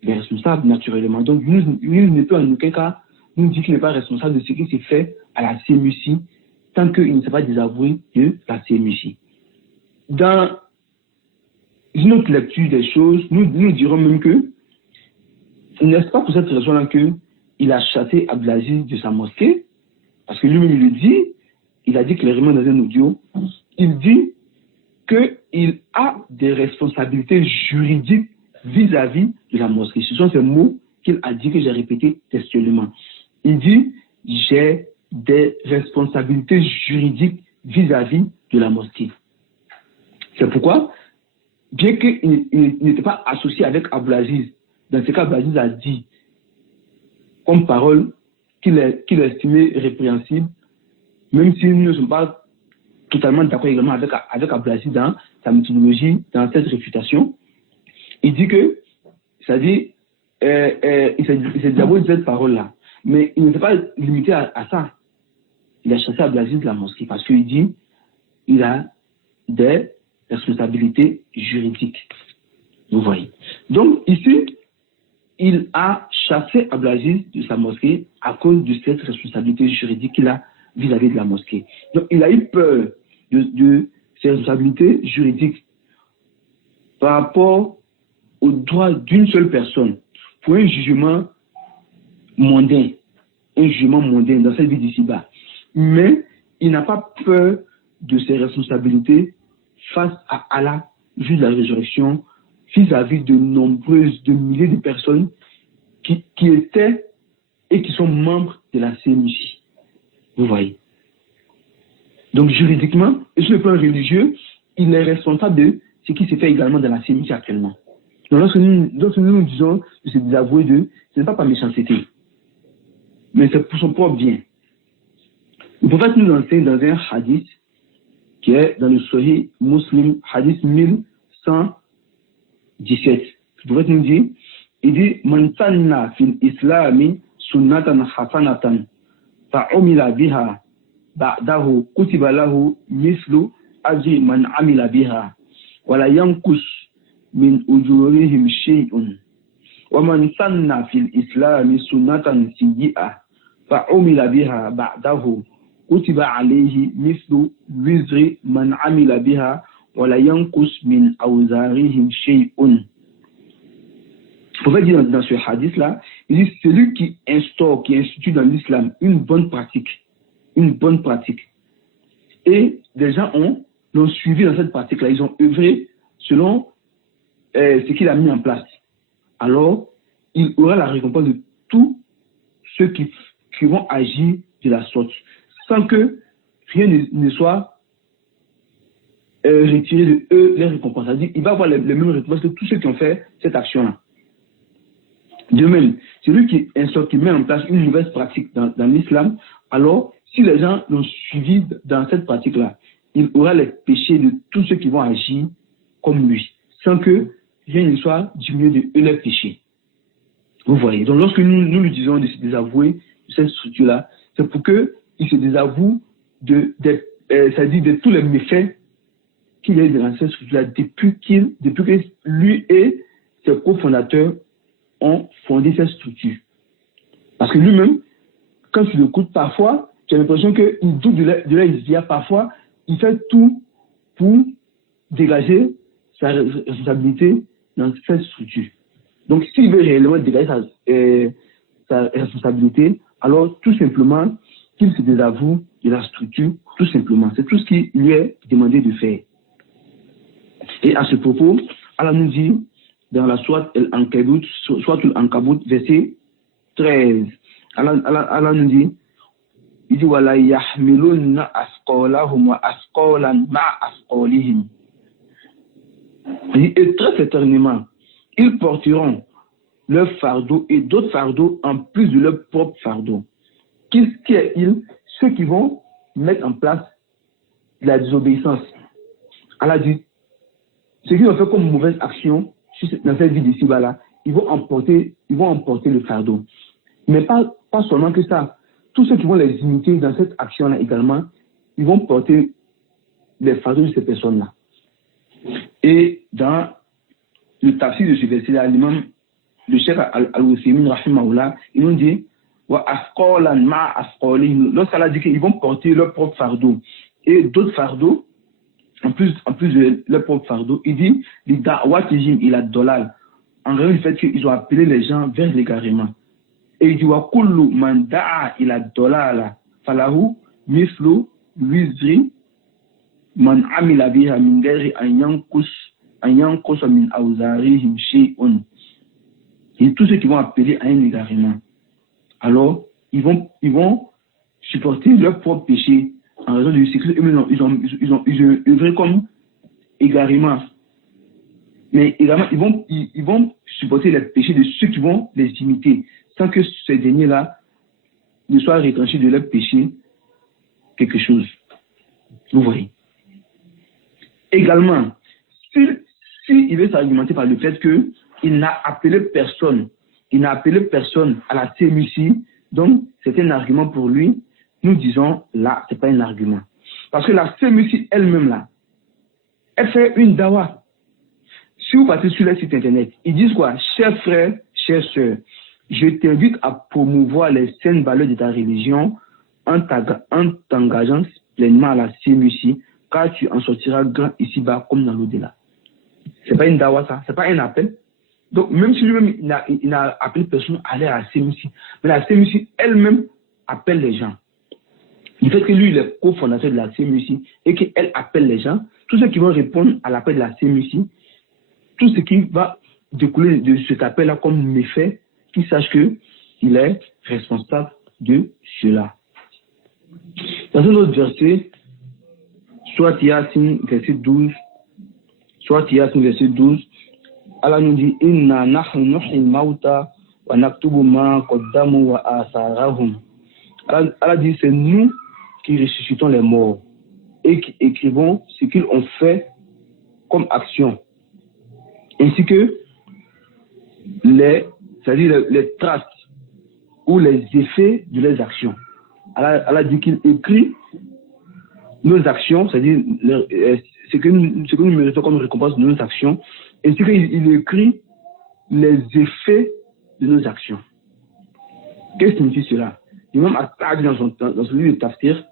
Il est responsable, naturellement. Donc, il ne peut en aucun cas nous dire qu'il n'est pas responsable de ce qui s'est fait à la CMUC, tant qu'il ne s'est pas désavoué de la CMUC. Dans une autre lecture des choses, nous dirons même que, n'est-ce pas pour cette raison-là qu'il a chassé Abdelaziz de sa mosquée, parce que lui-même il le dit, il a dit clairement dans un audio, il dit qu'il a des responsabilités juridiques vis-à-vis de la mosquée. Ce sont ces mots qu'il a dit, que j'ai répété textuellement. Il dit, j'ai des responsabilités juridiques vis-à-vis de la mosquée. C'est pourquoi, bien qu'il n'était pas associé avec Abdelaziz, dans ce cas, Abdelaziz a dit, comme parole, qu'il estimait répréhensible, même si nous ne sommes pas totalement d'accord également avec Abdelaziz dans sa méthodologie, dans cette réfutation. Il dit que, c'est-à-dire, il s'est d'abord dit cette parole-là, mais il ne s'est pas limité à ça. Il a chassé Abdelaziz de la mosquée parce qu'il dit il a des responsabilités juridiques. Vous voyez. Donc, ici, il a chassé Abdelaziz de sa mosquée à cause de cette responsabilité juridique qu'il a vis-à-vis de la mosquée. Donc, il a eu peur de ses responsabilités juridiques par rapport aux droits d'une seule personne pour un jugement mondain dans cette vie d'ici-bas. Mais il n'a pas peur de ses responsabilités face à Allah, juste la résurrection, vis-à-vis de milliers de personnes qui étaient et qui sont membres de la CMUC. Vous voyez. Donc juridiquement, et sur le plan religieux, il est responsable de ce qui s'est fait également dans la CMUC actuellement. Donc lorsque nous disons de se désavouer d'eux, ce n'est pas par méchanceté, mais c'est pour son propre bien. Le prophète nous enseigne dans un hadith qui est dans le Sahih Muslim, hadith 1117. Le prophète nous dit, il dit, Man sanna fil islami sunnatan hasanatan fa'umila biha ba'dahu kutiba lahu mislu ajri man amila biha wa la yankus min ujurihim shay'un wa man sanna fil islami sunnatan sayyi'ah fa'umila biha ba'dahu kutiba alayhi mislu wizri man amila biha wa la yankus min awzarihim shay'un. Il faut dire dans ce hadith-là, il dit celui qui institue dans l'islam une bonne pratique, et des gens l'ont suivi dans cette pratique-là. Ils ont œuvré selon ce qu'il a mis en place. Alors, il aura la récompense de tous ceux qui vont agir de la sorte, sans que rien ne soit retiré de eux les récompenses. C'est-à-dire qu'il va avoir les mêmes récompenses que tous ceux qui ont fait cette action-là. De même, celui qui met en place une mauvaise pratique dans l'islam, alors, si les gens l'ont suivi dans cette pratique-là, il aura les péchés de tous ceux qui vont agir comme lui, sans que rien ne soit diminué de eux les péchés. Vous voyez. Donc, lorsque nous lui disons de se désavouer de cette structure-là, c'est pour qu'il se désavoue c'est-à-dire de tous les méfaits qu'il a eu dans cette structure-là depuis que lui et ses cofondateurs ont fondé cette structure. Parce que lui-même, quand tu l'écoutes, parfois, tu as l'impression qu'il doute de la Hizbia. Parfois, il fait tout pour dégager sa responsabilité dans cette structure. Donc, s'il veut réellement dégager sa responsabilité, alors tout simplement qu'il se désavoue de la structure, tout simplement. C'est tout ce qu'il lui est demandé de faire. Et à ce propos, Allah nous dit dans la sourate Al-Ankabut, verset 13, Allah nous dit, il dit wala yahmilunna asqalahum wa asqalan ma asqalihim. Et très certainement, ils porteront leur fardeau et d'autres fardeaux en plus de leur propre fardeau. Qui est-il? Ceux qui vont mettre en place la désobéissance. Allah dit, ceux qui ont fait comme mauvaise action dans cette vie d'ici-bas, ils vont emporter le fardeau. Mais pas seulement que ça. Tous ceux qui vont les imiter dans cette action-là également, ils vont porter les fardeaux de ces personnes-là. Et dans le tafsir de ce verset-là, l'imam, le cheikh Al-Uthaymin, rahimahullah, il nous dit, lorsqu'Allah dit qu'ils vont porter leur propre fardeau et d'autres fardeaux, en plus de leur propre fardeau, il dit, il a dollar. En réalité, le fait qu'ils ont appelé les gens vers l'égarement. Et il dit, wa kullu man da'a ila dolala falahu mislu wizri man amila biha min ghairi an yanqus min awzarihim shay'un. Et tous ceux qui vont appeler à un égarement, alors ils vont supporter leur propre péché en raison du cycle. Ils ont œuvré comme égarement. Mais également, ils vont supporter les péchés de ceux qui vont les imiter, sans que ces derniers-là ne soient retranchés de leur péché quelque chose. Vous voyez. Également, s'il veut s'argumenter par le fait qu'il n'a appelé personne à la CMUC, donc c'est un argument pour lui, nous disons là, ce n'est pas un argument. Parce que la CMUC elle-même là, elle fait une dawa. Si vous partez sur le site internet, ils disent quoi? Chers frères, chères sœurs, je t'invite à promouvoir les saines valeurs de ta religion en t'engageant pleinement à la CMUC, car tu en sortiras grand ici-bas comme dans l'au-delà. C'est pas une dawa ça, c'est pas un appel. Donc même si lui-même il n'a appelé personne à aller à la CMUC, mais la CMUC elle-même appelle les gens. Du fait que lui il est cofondateur de la CMUC et qu'elle appelle les gens, tous ceux qui vont répondre à l'appel de la CMUC, tout ce qui va découler de cet appel-là comme méfait, qu'ils sachent qu'il est responsable de cela. Dans un autre verset, soit Yasin, verset 12, Allah nous dit, Inna nahnu nuhyil mauta wa naktubu ma qaddamu wa atharahum. Allah dit, c'est nous qui ressuscitons les morts et qui écrivons ce qu'ils ont fait comme action, ainsi que c'est-à-dire les traces ou les effets de leurs actions. Allah dit qu'il écrit nos actions, c'est-à-dire ce que nous méritons comme récompense de nos actions, ainsi qu'il écrit les effets de nos actions. Qu'est-ce que signifie cela? L'imam As-Sa'di dans son livre de Tafsir,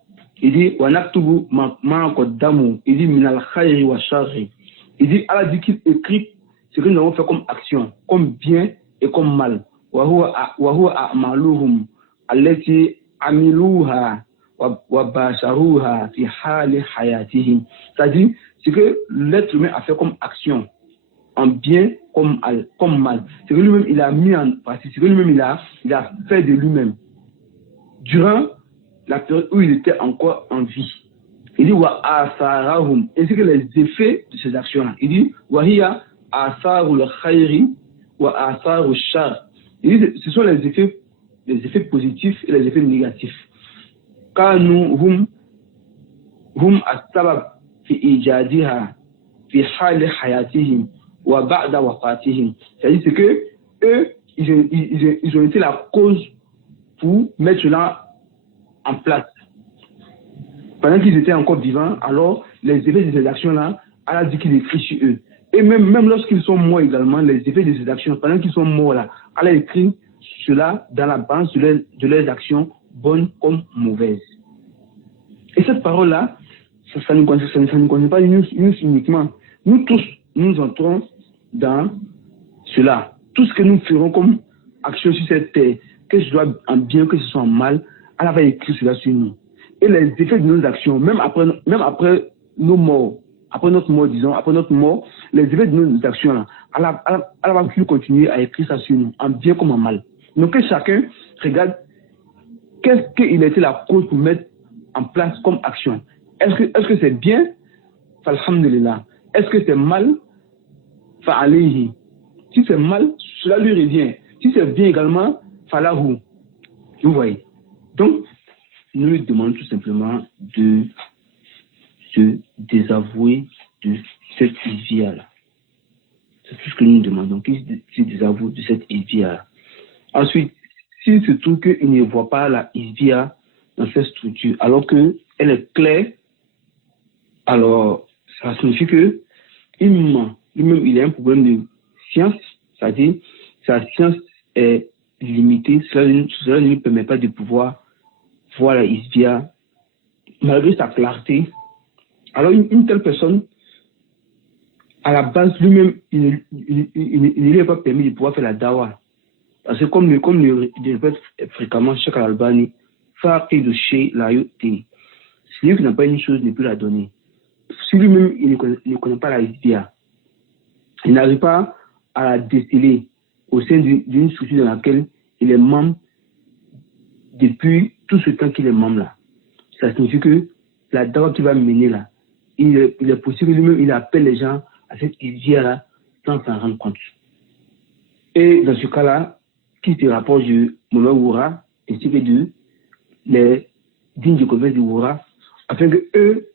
il dit wa naktubu ma qaddamu, il dit min al-khayri wa sharri. Il dit, Allah dit qu'il écrit ce que nous avons fait comme action, comme bien et comme mal. Wa huwa a'maluhum allati amiluha وَبَاشَرُوهَا فِي حَالِ حَيَاتِهِمْ. C'est-à-dire, c'est que l'être humain a fait comme action, en bien comme mal. C'est que lui-même, il a mis en pratique, c'est que lui-même, il a fait de lui-même. Durant la période où il était encore en vie. Il dit wa asarahum, ainsi que les effets de ces actions-là. Il dit wa hiya asarul khayri wa asarul shar. Il dit ce sont les effets positifs et les effets négatifs. Kanu hum as-sabab fi ijadiha fi hal hayatihim wa ba'da wafatihim. C'est-à-dire que eux ils ont été la cause pour mettre cela en place. Pendant qu'ils étaient encore vivants, alors les effets de ces actions-là, Allah dit qu'il écrit sur eux. Et même lorsqu'ils sont morts également, les effets de ces actions, pendant qu'ils sont morts là, Allah écrit cela dans la balance de leurs actions, bonnes comme mauvaises. Et cette parole-là, ça ne concerne pas nous uniquement. Nous tous, nous entrons dans cela. Tout ce que nous ferons comme action sur cette terre, que ce soit en bien, que ce soit en mal, Allah va écrire cela sur nous. Et les effets de nos actions, même après nos morts, après notre mort, les effets de nos actions, là, Allah va plus continuer à écrire ça sur nous, en bien comme en mal. Donc que chacun regarde qu'est-ce qu'il a été la cause pour mettre en place comme action. Est-ce que c'est bien? Alhamdulillah. Est-ce que c'est mal? Fa'alayhi. Si c'est mal, cela lui revient. Si c'est bien également, falahu. Vous voyez. Donc, nous lui demandons tout simplement de se désavouer de cette isvia-là. C'est tout ce que nous demandons, qu'il se désavoue de cette isvia-là. Ensuite, s'il se trouve qu'il ne voit pas la isvia dans cette structure, alors qu'elle est claire, alors ça signifie que lui-même, il a un problème de science, c'est-à-dire sa science est limitée, cela ne lui permet pas de pouvoir voir la isvia malgré sa clarté. Alors une telle personne, à la base, lui-même, il ne lui est pas permis de pouvoir faire la dawa. Parce que comme le répète fréquemment Cheikh Al-Albani, Faqi de chez la yoté. Si lui qui n'a pas une chose, ne peut la donner. Si lui-même, il ne connaît pas la isvia, il n'arrive pas à la déceler au sein d'une structure dans laquelle il est membre depuis tout ce temps qu'il est membre là. Ça signifie que la dawa qu'il va mener là, il est possible que lui-même il appelle les gens à cette isvia là sans s'en rendre compte. Et dans ce cas-là, qui se rapproche de Moulay Woura ainsi que de les dignes du commerce du Woura, afin que eux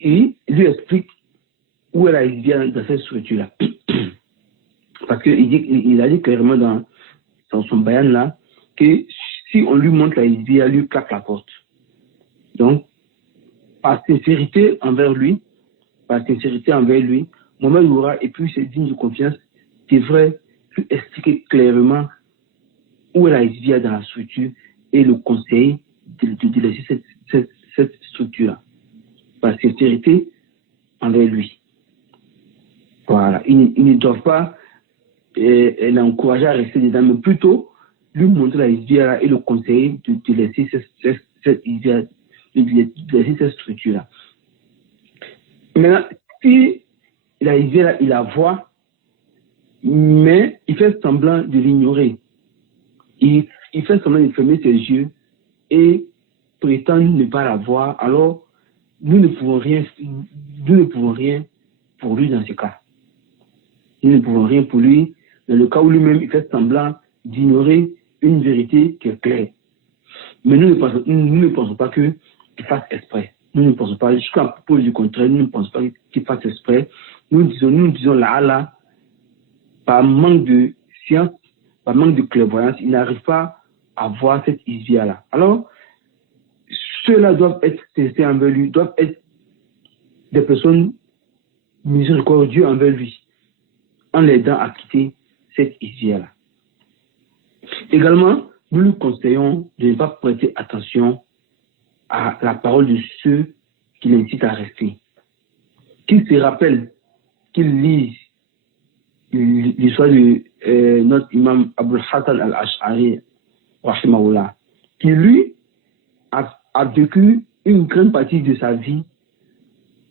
ils lui expliquent où est la isvia dans cette structure là. Parce qu'il a dit clairement dans son bayan là que si on lui montre la isvia, lui claque la porte. Donc, par sincérité envers lui, Mohamed Woura et puis ses dignes de confiance devraient lui expliquer clairement où est la isvia dans la structure et le conseil de laisser cette structure-là. Par sincérité envers lui. Voilà. Ils ne doivent pas l'encourager à rester dedans, mais plutôt lui montrer la isvia et le conseiller de laisser cette isvia, de laisser cette structure-là. Maintenant, si la isvia, il la voit, mais il fait semblant de l'ignorer, il fait semblant de fermer ses yeux et prétend ne pas la voir, alors nous ne pouvons rien pour lui dans ce cas. Nous ne pouvons rien pour lui dans le cas où lui-même il fait semblant d'ignorer une vérité qui est claire. Mais nous ne pensons pas qu'il fasse exprès. Nous ne pensons pas, jusqu'à propos du contraire, nous ne pensons pas qu'il fasse exprès. Nous disons là, par manque de science, par manque de clairvoyance, il n'arrive pas à voir cette isvia-là. Alors, ceux-là doivent être testés envers lui, doivent être des personnes miséricordieuses envers lui, en l'aidant à quitter cette isvia-là. Également, nous lui conseillons de ne pas prêter attention à la parole de ceux qui l'incitent à rester. Qu'ils se rappellent, qu'ils lisent l'histoire de notre imam Abul Hassan al-Ash'ari, rahimahullah, qui lui a a vécu une grande partie de sa vie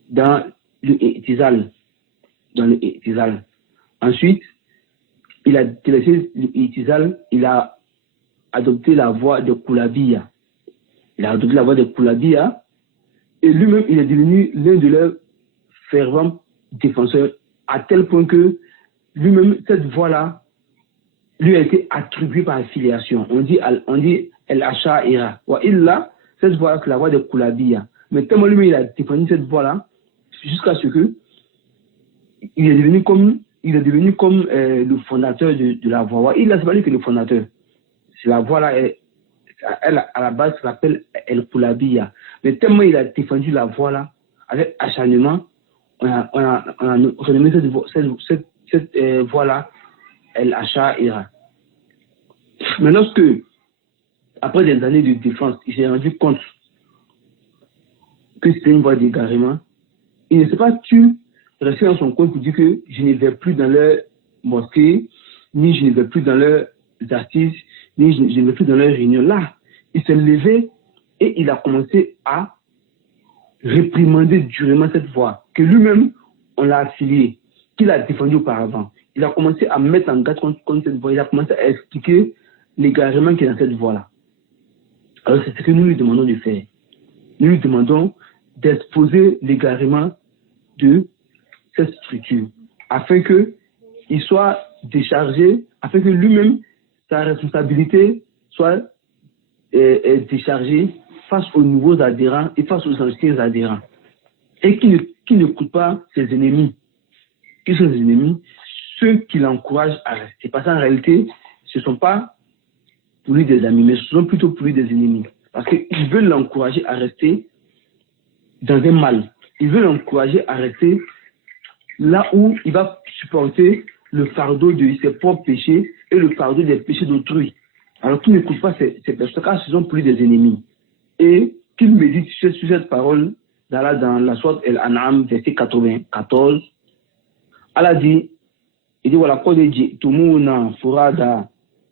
dans le i'tizal. Ensuite, il a laissé le i'tizal, il a adopté la voie de Koulabia. Et lui-même, il est devenu l'un de leurs fervents défenseurs, à tel point que lui-même, cette voie-là, lui a été attribuée par affiliation. On dit El-Asha'ira. Wa illa, cette voie-là, c'est la voie de Koulabia. Mais tellement lui-même, il a défendu cette voie-là, jusqu'à ce que il est devenu comme le fondateur de la voie. Il a pas dit que le fondateur. C'est la voie-là, elle, à la base, s'appelle El-Koulabia. Mais tellement il a défendu la voie-là, avec acharnement, on a renommé cette voie-là, El-Asha'ira. Mais lorsque, après des années de défense, il s'est rendu compte que c'était une voie d'égarement, il ne s'est pas tu rester dans son coin pour dire que je ne vais plus dans leur mosquée, ni je ne vais plus dans leurs assises, ni je ne vais plus dans leurs réunions. Là, il s'est levé et il a commencé à réprimander durement cette voie, que lui-même, on l'a affilié, qu'il a défendu auparavant. Il a commencé à mettre en garde contre cette voie, il a commencé à expliquer l'égarement qui est dans cette voie-là. Alors c'est ce que nous lui demandons de faire. Nous lui demandons d'exposer l'égarement de cette structure, afin qu'il soit déchargé, afin que lui-même, sa responsabilité soit déchargée face aux nouveaux adhérents et face aux anciens adhérents. Et qu'il ne coûte pas ses ennemis. Qui sont ses ennemis? Ceux qui l'encouragent à rester. Parce qu'en réalité, ce ne sont pas pour lui des amis, mais ce sont plutôt pour lui des ennemis. Parce qu'ils veulent l'encourager à rester dans un mal. Ils veulent l'encourager à rester là où il va supporter le fardeau de ses propres péchés et le fardeau des péchés d'autrui. Alors qu'il n'écoute pas ces personnes, car ce sont pour lui des ennemis. Et qu'il médite sur cette parole d'Allah dans la sourate Al-An'am, verset 94. Allah dit, il dit, voilà, quand il dit, Tumuna furada,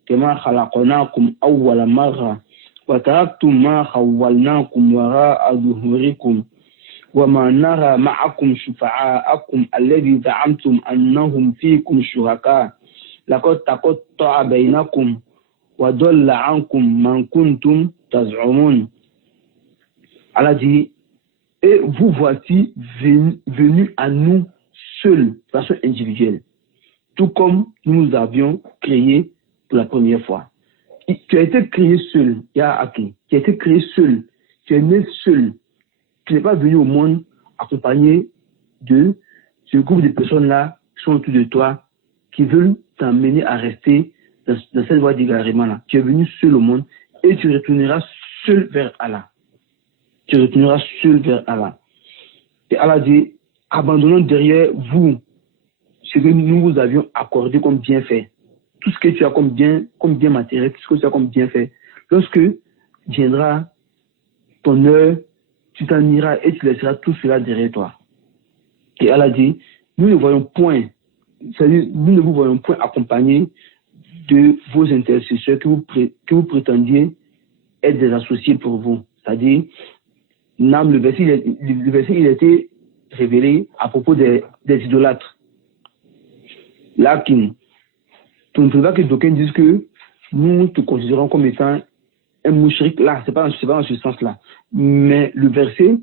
kama khalaqnakum awwala marra, wa taraktum ma khawwalnakum wara'a zuhurikum. وما نرى معكم شفعاءكم الذي زعمتم أنهم فيكم شركاء لقد تقطع بينكم وضل عنكم من كنتم تزعمون. Allah dit, et vous voici venus à nous seuls, de façon individuelle, tout comme nous nous avions créé pour la première fois. Tu as été créé seul, Ya Aki, tu as été créé seul, tu es né seul. Tu n'es pas venu au monde accompagné de ce groupe de personnes-là qui sont autour de toi, qui veulent t'amener à rester dans cette voie d'égarement-là. Tu es venu seul au monde et tu retourneras seul vers Allah. Tu retourneras seul vers Allah. Et Allah dit, abandonnons derrière vous ce que nous vous avions accordé comme bienfait. Tout ce que tu as comme bien matériel, tout ce que tu as comme bienfait. Lorsque viendra ton heure, tu t'en iras et tu laisseras tout cela derrière toi. Et Allah dit, nous ne voyons point, c'est-à-dire nous ne vous voyons point accompagné de vos intercesseurs que vous prétendiez être des associés pour vous. C'est-à-dire, le verset il a été révélé à propos des idolâtres. Lakin, tu ne peux pas que d'aucuns disent que nous te considérons comme étant un mouchrik. Là, c'est pas dans ce sens-là. Mais le verset,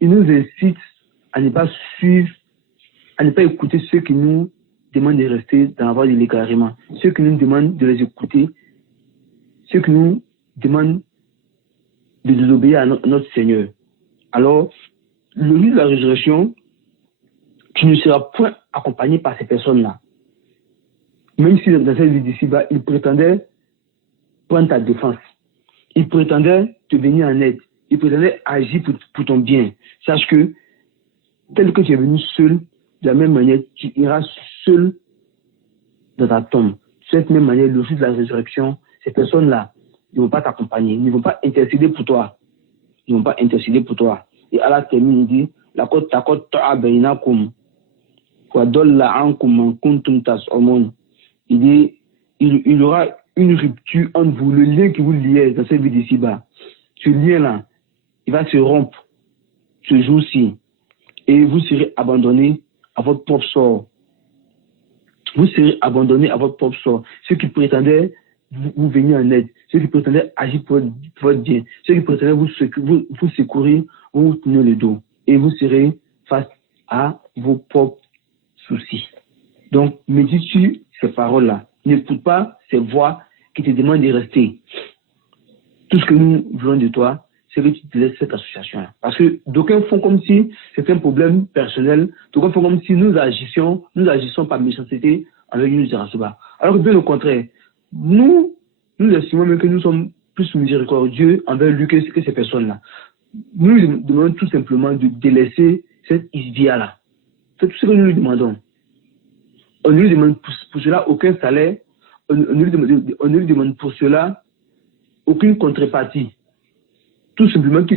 il nous incite à ne pas suivre, à ne pas écouter ceux qui nous demandent de rester dans la voie de l'égarement, ceux qui nous demandent de les écouter, ceux qui nous demandent de désobéir à notre Seigneur. Alors, le jour de la résurrection, tu ne seras point accompagné par ces personnes-là. Même si dans cette vie d'ici-bas, ils prétendaient prendre ta défense. Ils prétendaient te venir en aide. Ils prétendaient agir pour ton bien. Sache que, tel que tu es venu seul, de la même manière, tu iras seul dans ta tombe. De cette même manière, le jour de la résurrection, ces personnes-là ne vont pas t'accompagner, ils ne vont pas intercéder pour toi. Ils ne vont pas intercéder pour toi. Et Allah termine, il dit, la côte ta'a bainakum wa dolla ankum man kuntum tas'umun. Il dit, il y aura une rupture entre vous, le lien qui vous liait dans cette vie d'ici-bas. ce lien-là, il va se rompre ce jour-ci. Et vous serez abandonné à votre propre sort. Vous serez abandonné à votre propre sort. Ceux qui prétendaient vous venir en aide, ceux qui prétendaient agir pour votre bien, ceux qui prétendaient vous secourir, vous tenir le dos. Et vous serez face à vos propres soucis. Donc, médite sur ces paroles-là. N'écoute pas ces voix qui te demandent de rester. Tout ce que nous voulons de toi, c'est que tu te laisses cette association-là. Parce que d'aucuns font comme si c'est un problème personnel, d'aucuns font comme si nous agissons par méchanceté avec nous Arasuba. Alors que bien au contraire, nous estimons même que nous sommes plus miséricordieux envers lui que ces personnes-là. Nous lui demandons tout simplement de délaisser cette idée-là. C'est tout ce que nous lui demandons. On ne lui demande pour cela aucun salaire, on ne lui demande pour cela aucune contrepartie. Tout simplement qu'il